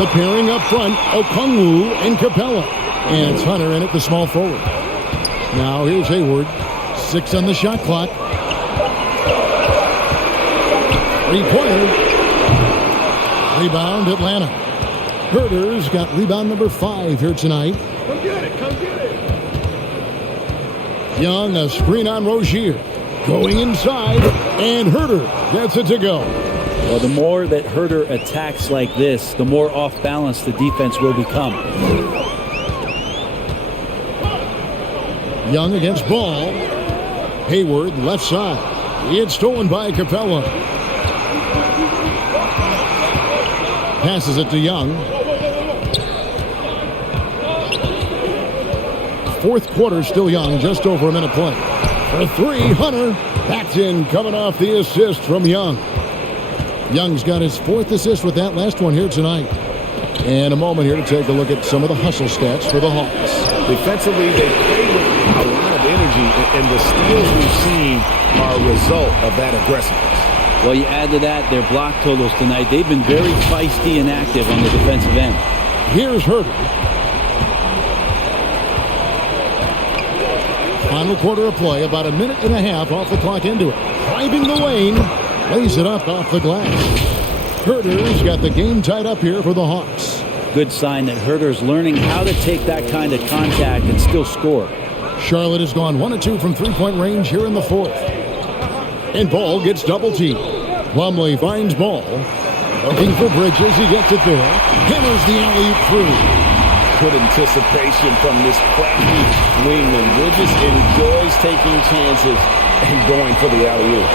The pairing up front, Okongwu and Capella. And it's Hunter in at the small forward. Now here's Hayward. 6 on the shot clock. 3-pointer. Rebound, Atlanta. Herter's got rebound number 5 here tonight. Come get it, come get it. Young, a screen on Rozier. Going inside, and Herter gets it to go. Well, the more that Herter attacks like this, the more off balance the defense will become. Young against Ball. Hayward, left side. It's stolen by Capella. Passes it to Young. 4th quarter, still Young, just over a minute play. For 3, Hunter. That's in, coming off the assist from Young. Young's got his 4th assist with that last one here tonight. And a moment here to take a look at some of the hustle stats for the Hawks. Defensively, they play with a lot of energy, and the steals we've seen are a result of that aggressiveness. Well, you add to that their block totals tonight. They've been very feisty and active on the defensive end. Here's Herter. Final quarter of play, about a minute and a half off the clock into it. Driving the lane, lays it up off the glass. Herter's got the game tied up here for the Hawks. Good sign that Herter's learning how to take that kind of contact and still score. Charlotte has gone 1 of 2 from three-point range here in the 4th. And Ball gets double-teamed. Plumlee finds Ball. Looking for Bridges, he gets it there. Hammers the alley-oop through. Good anticipation from this crafty wingman. Bridges enjoys taking chances and going for the alley-oop.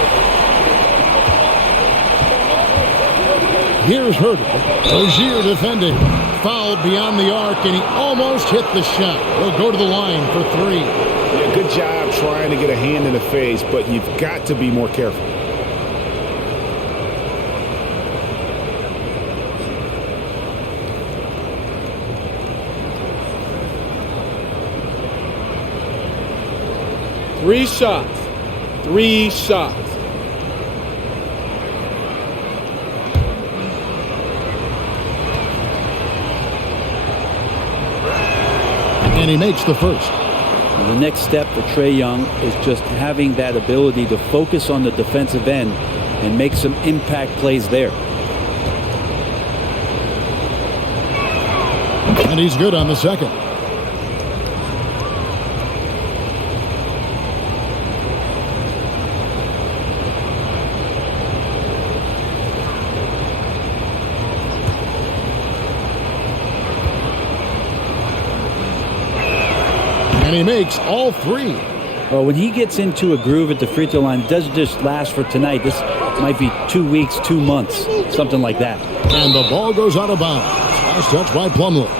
Here's Herter. Rozier defending. Fouled beyond the arc, and he almost hit the shot. He'll go to the line for 3. Yeah, good job trying to get a hand in the face, but you've got to be more careful. Three shots. 3 shots. And he makes the first. The next step for Trae Young is just having that ability to focus on the defensive end and make some impact plays there. And he's good on the second. And he makes all three. Well, when he gets into a groove at the free throw line, it doesn't just last for tonight. This might be 2 weeks, 2 months, something like that. And the ball goes out of bounds. Last touch by Plumlee.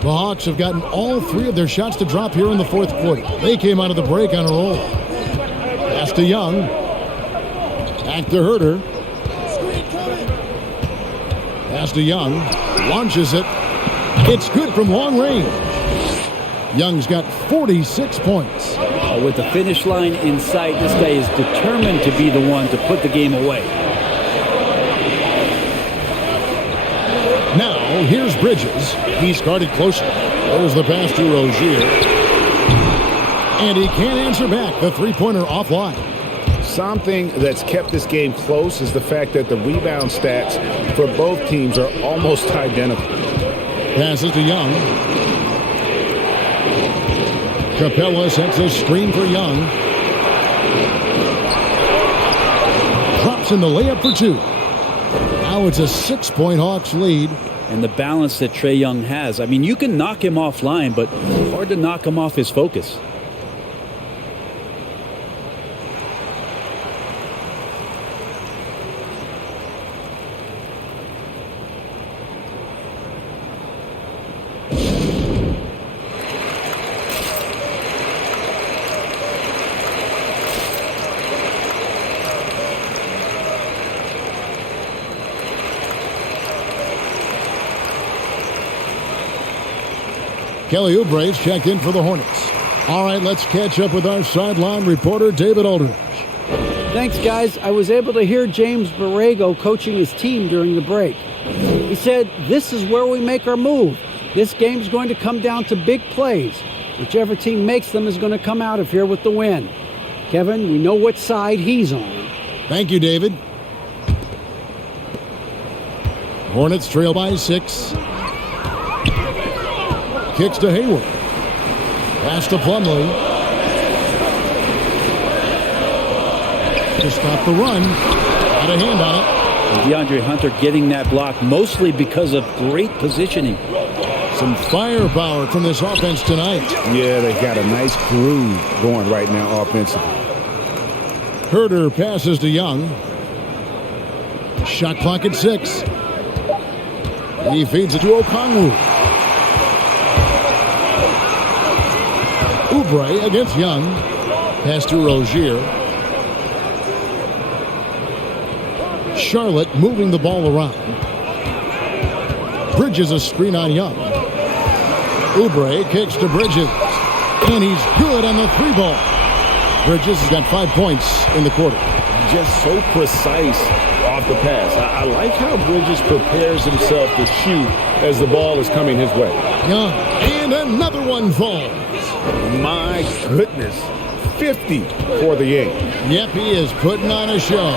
The Hawks have gotten all three of their shots to drop here in the fourth quarter. They came out of the break on a roll. Pass to Young. Back to Herter. Pass to Young. Launches it. It's good from long range. Young's got 46 points. With the finish line in sight, this guy is determined to be the one to put the game away. Now, here's Bridges. He's guarded closely. There's the pass to Rozier. And he can't answer back. The three-pointer offline. Something that's kept this game close is the fact that the rebound stats for both teams are almost identical. Passes to Young. Capella sets a screen for Young. Drops in the layup for two. Now it's a 6-point Hawks lead. And the balance that Trae Young has. I mean, you can knock him offline, but hard to knock him off his focus. Kelly Oubre's checked in for the Hornets. All right, let's catch up with our sideline reporter, David Aldridge. Thanks, guys. I was able to hear James Borrego coaching his team during the break. He said, "This is where we make our move. This game's going to come down to big plays. Whichever team makes them is going to come out of here with the win." Kevin, we know what side he's on. Thank you, David. Hornets trail by 6. Kicks to Hayward. Pass to Plumlee. To stop the run. Got a hand on it. DeAndre Hunter getting that block mostly because of great positioning. Some firepower from this offense tonight. Yeah, they got a nice groove going right now offensively. Herter passes to Young. Shot clock at 6. He feeds it to Okongwu. Oubre against Young. Pass to Rozier. Charlotte moving the ball around. Bridges a screen on Young. Oubre kicks to Bridges. And he's good on the 3-ball. Bridges has got 5 points in the quarter. Just so precise off the pass. I like how Bridges prepares himself to shoot as the ball is coming his way. Young. And another one falls. My goodness. 50 for the game. Yep, he is putting on a show.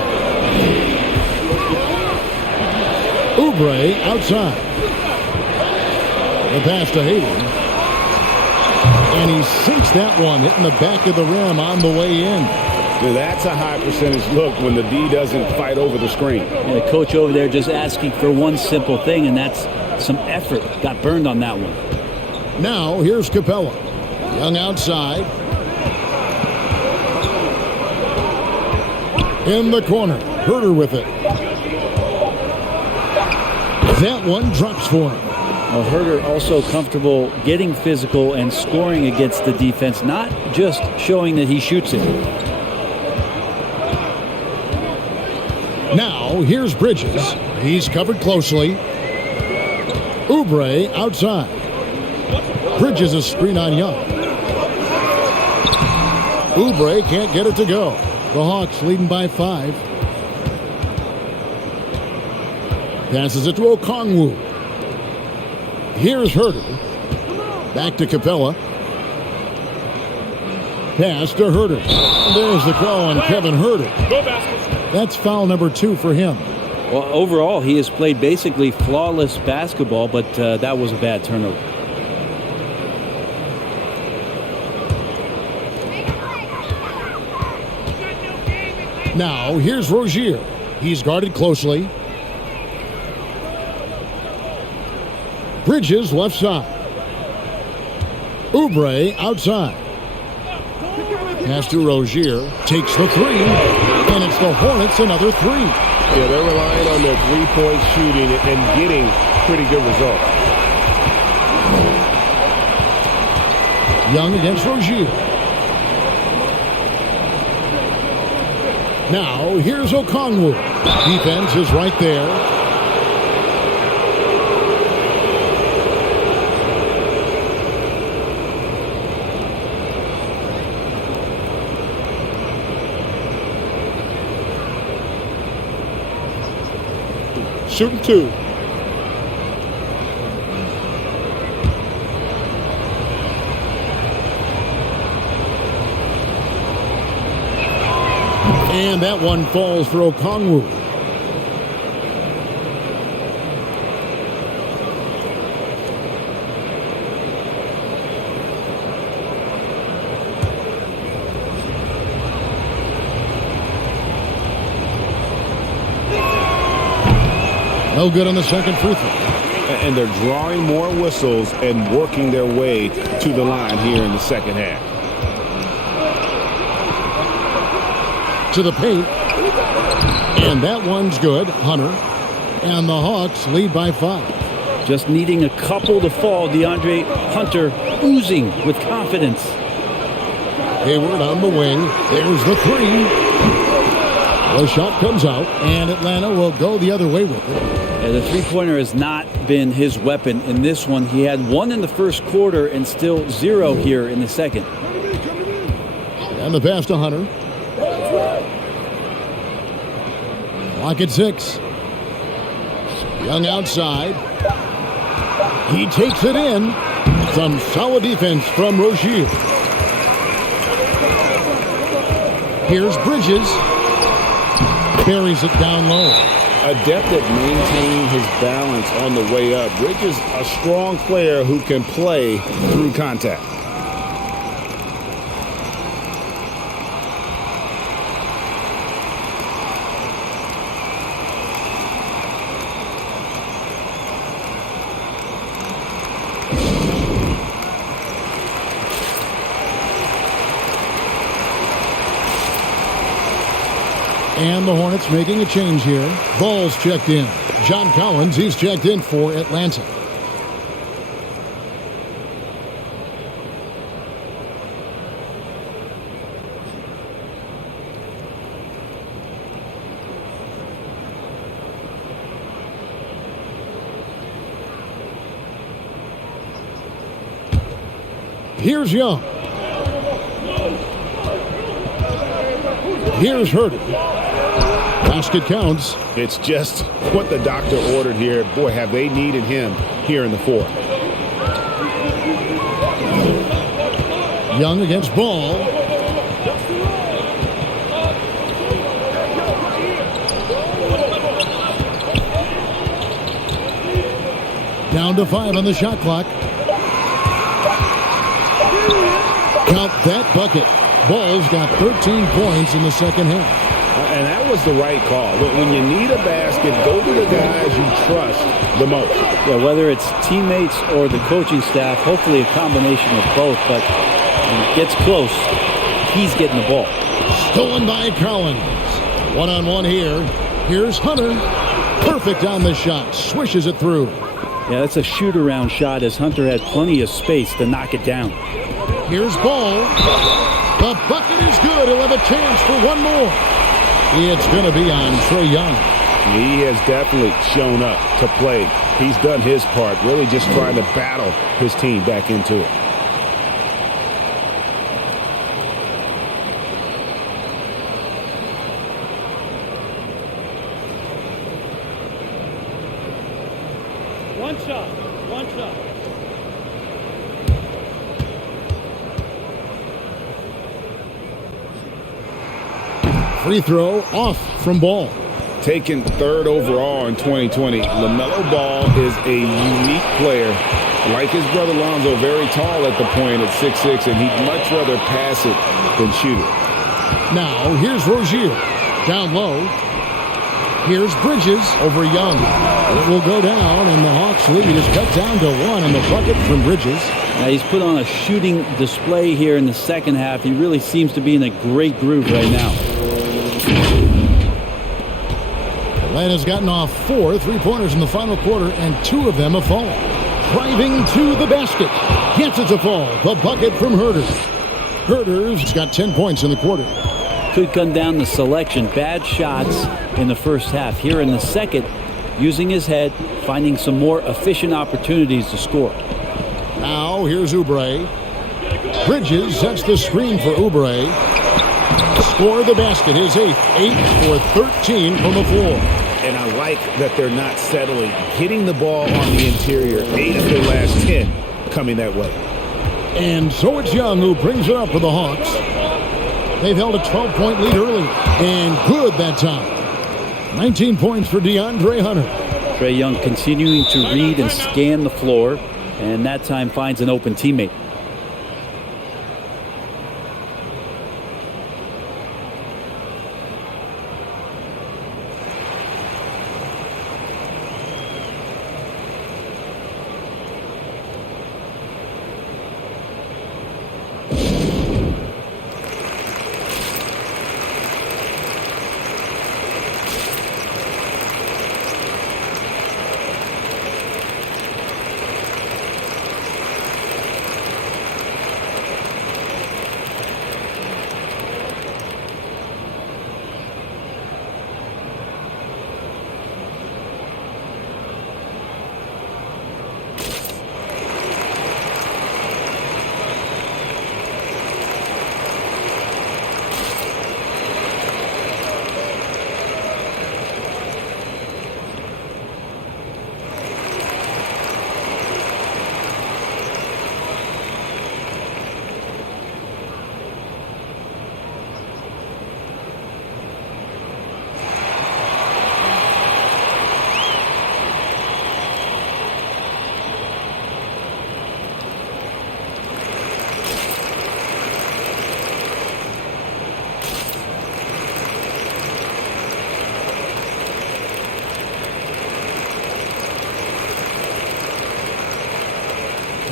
Oubre outside. The pass to Hayward. And he sinks that one, hitting the back of the rim on the way in. That's a high percentage look when the D doesn't fight over the screen. And the coach over there just asking for one simple thing, and that's some effort. Got burned on that one. Now, here's Capella. Young outside. In the corner. Herter with it. That one drops for him. Well, Herter also comfortable getting physical and scoring against the defense, not just showing that he shoots it. Now, here's Bridges. He's covered closely. Oubre outside. Bridges a screen on Young. Oubre can't get it to go. The Hawks leading by 5. Passes it to Okongwu. Here's Herter. Back to Capella. Pass to Herter. There's the call on Kevin Herter. Go basket. That's foul number 2 for him. Well, overall, he has played basically flawless basketball, but that was a bad turnover. Now, here's Rozier. He's guarded closely. Bridges left side. Oubre outside. Pass to Rozier. Takes the 3. And it's the Hornets another 3. Yeah, they're relying on their three-point shooting and getting pretty good results. Young against Rozier. Now, here's Okongwu. Defense is right there. Shooting 2. And that one falls for Okongwu. No good on the second free throw. And they're drawing more whistles and working their way to the line here in the second half. To the paint. And that one's good. Hunter. And the Hawks lead by 5. Just needing a couple to fall. DeAndre Hunter oozing with confidence. Hayward on the wing. There's the 3. The shot comes out, and Atlanta will go the other way with it. Yeah, the three-pointer has not been his weapon in this one. He had 1 in the first quarter and still 0 here in the second. And the pass to Hunter. Clock at 6. Young outside. He takes it in. Some solid defense from Rozier. Here's Bridges. Buries it down low. Adept at maintaining his balance on the way up. Bridges, a strong player who can play through contact. And the Hornets making a change here. Ball's checked in. John Collins, he's checked in for Atlanta. Here's Young. Here's Herter. Basket counts. It's just what the doctor ordered here. Boy, have they needed him here in the fourth. Young against Ball. Down to 5 on the shot clock. Count that bucket. Ball's got 13 points in the second half. And that was the right call. When you need a basket, go to the guys you trust the most. Yeah, whether it's teammates or the coaching staff, hopefully a combination of both. But when it gets close, he's getting the ball. Stolen by Collins. One-on-one here. Here's Hunter. Perfect on the shot. Swishes it through. Yeah, that's a shoot-around shot as Hunter had plenty of space to knock it down. Here's Ball. The bucket is good. He'll have a chance for one more. It's going to be on Trae Young. He has definitely shown up to play. He's done his part, really just trying to battle his team back into it. One shot. One shot. Free throw off from Ball. Taken third overall in 2020, LaMelo Ball is a unique player. Like his brother Lonzo, very tall at the point at 6'6", and he'd much rather pass it than shoot it. Now, here's Rozier. Down low. Here's Bridges over Young. It will go down, and the Hawks lead is cut down to 1 on the bucket from Bridges. Now he's put on a shooting display here in the second half. He really seems to be in a great groove right now. Atlanta's gotten off 4 3-pointers in the final quarter, and 2 of them have fallen. Driving to the basket. Gets it to fall. The bucket from Herter. Herter's got 10 points in the quarter. Could come down to selection. Bad shots in the first half. Here in the second, using his head, finding some more efficient opportunities to score. Now here's Oubre. Bridges sets the screen for Oubre. Score the basket. His 8th. 8 for 13 from the floor. And I like that they're not settling. Hitting the ball on the interior. 8 of their last 10 coming that way. And so it's Young who brings it up for the Hawks. They've held a 12-point lead early. And good that time. 19 points for DeAndre Hunter. Trae Young continuing to read and scan the floor. And that time finds an open teammate.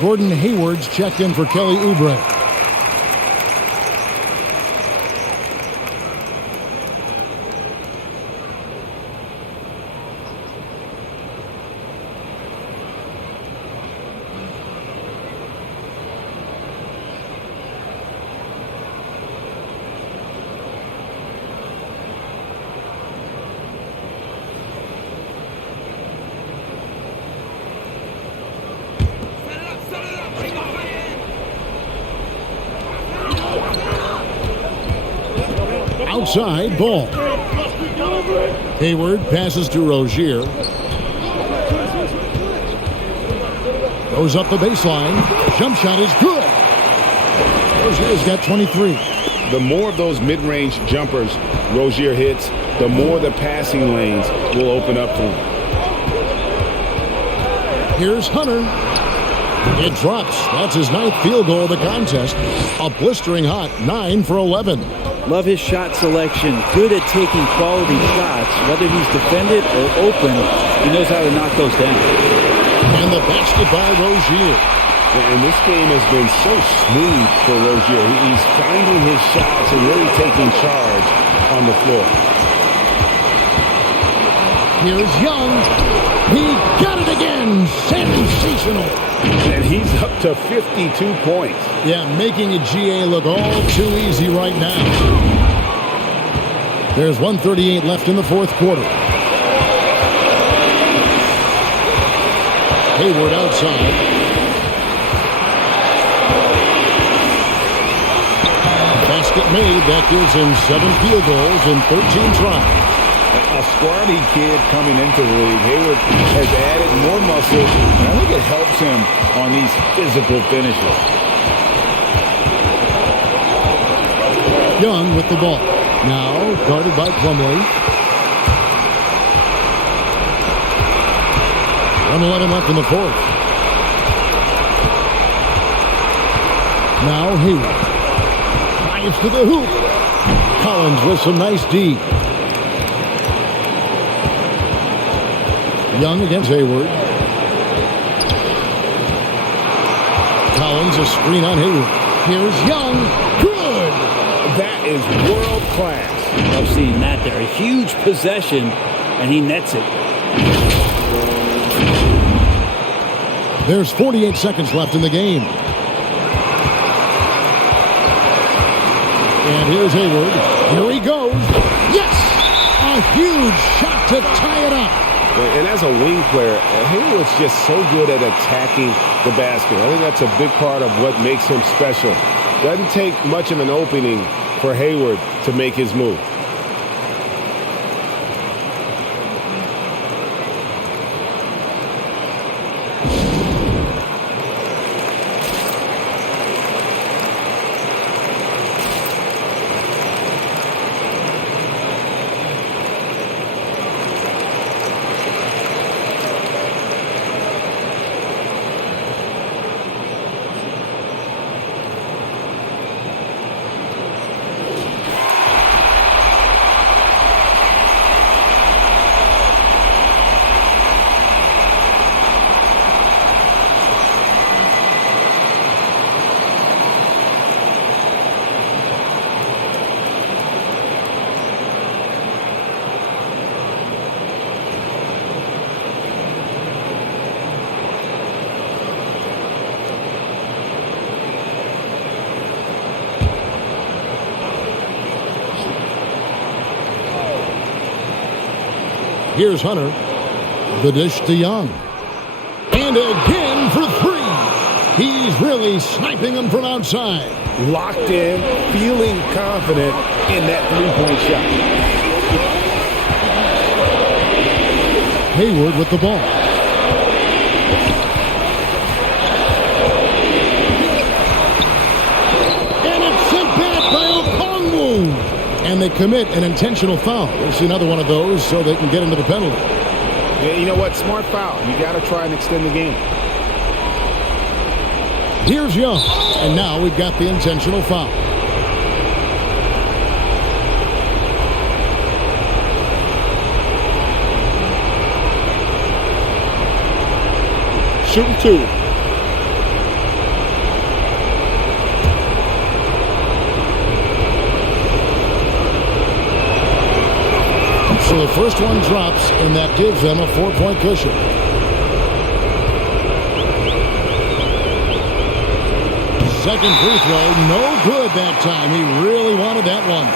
Gordon Hayward's checked in for Kelly Oubre. Outside, Ball. Hayward passes to Rozier. Goes up the baseline. Jump shot is good. Rozier's got 23. The more of those mid-range jumpers Rozier hits, the more the passing lanes will open up for him. Here's Hunter. It drops. That's his 9th field goal of the contest. A blistering hot 9 for 11. Love his shot selection. Good at taking quality shots. Whether he's defended or open, he knows how to knock those down. And the basket by Rozier. And this game has been so smooth for Rozier. He's finding his shots and really taking charge on the floor. Here's Young. He got it again. Sensational. And he's up to 52 points. Yeah, making a GA look all too easy right now. There's 1:38 left in the fourth quarter. Hayward outside. Basket made. That gives him 7 field goals in 13 tries. A squatty kid coming into the league. Hayward has added more muscle, and I think it helps him on these physical finishes. Young with the ball. Now guarded by Plumlee. 1:11 left in the fourth. Now Hayward. Drives to the hoop. Collins with some nice D. Young against Hayward. Collins, a screen on Hayward. Here's Young. Good. That is world class. Love seeing that there. A huge possession, and he nets it. There's 48 seconds left in the game. And here's Hayward. Here he goes. Yes! A huge shot to tie it up. And as a wing player, Hayward's just so good at attacking the basket. I think that's a big part of what makes him special. Doesn't take much of an opening for Hayward to make his move. Here's Hunter. The dish to Young. And again for three. He's really sniping them from outside. Locked in, feeling confident in that three-point shot. Hayward with the ball. And it's sent back by Okongwu. And they commit an intentional foul. We'll see another one of those so they can get into the penalty. Yeah, you know what? Smart foul. You got to try and extend the game. Here's Young. And now we've got the intentional foul. Shooting two. So the first one drops, and that gives them a 4-point cushion. Second free throw, no good that time. He really wanted that one.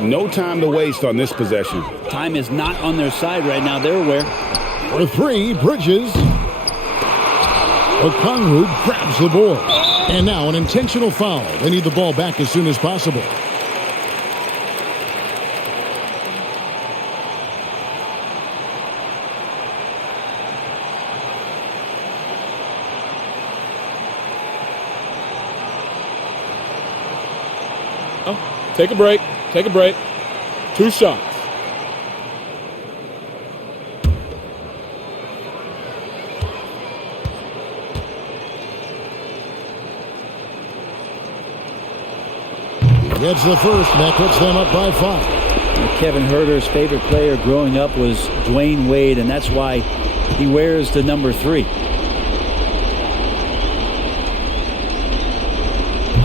No time to waste on this possession. Time is not on their side right now. They're aware. For three, Bridges. Okongwu grabs the board. And now an intentional foul. They need the ball back as soon as possible. Oh, take a break. Take a break. 2 shots. Gets the first, and that puts them up by 5. Kevin Herter's favorite player growing up was Dwayne Wade, and that's why he wears the number 3.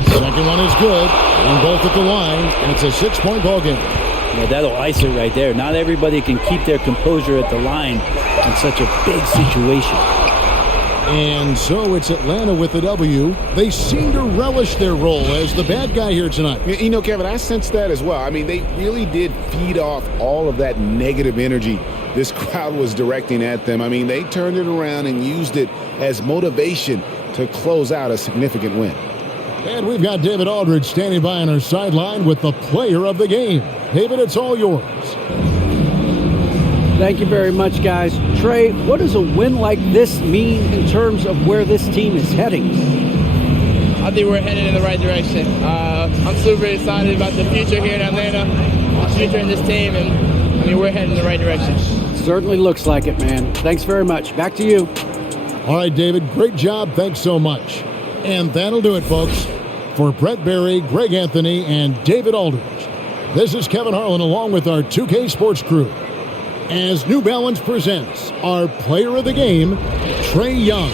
Second one is good, and both at the line, and it's a 6-point ball game. Yeah, that'll ice it right there. Not everybody can keep their composure at the line in such a big situation. And so it's Atlanta with the W. They seem to relish their role as the bad guy here tonight. You know, Kevin, I sense that as well. I mean, they really did feed off all of that negative energy this crowd was directing at them. I mean, they turned it around and used it as motivation to close out a significant win. And we've got David Aldridge standing by on our sideline with the player of the game. David, it's all yours. Thank you very much, guys. Trey, what does a win like this mean in terms of where this team is heading? I think we're headed in the right direction. I'm super excited about the future here in Atlanta, the future in this team, and I mean, we're heading in the right direction. Certainly looks like it, man. Thanks very much. Back to you. All right, David, great job. Thanks so much. And that'll do it, folks. For Brett Berry, Greg Anthony, and David Aldridge, this is Kevin Harlan along with our 2K Sports crew as New Balance presents our player of the game, Trae Young.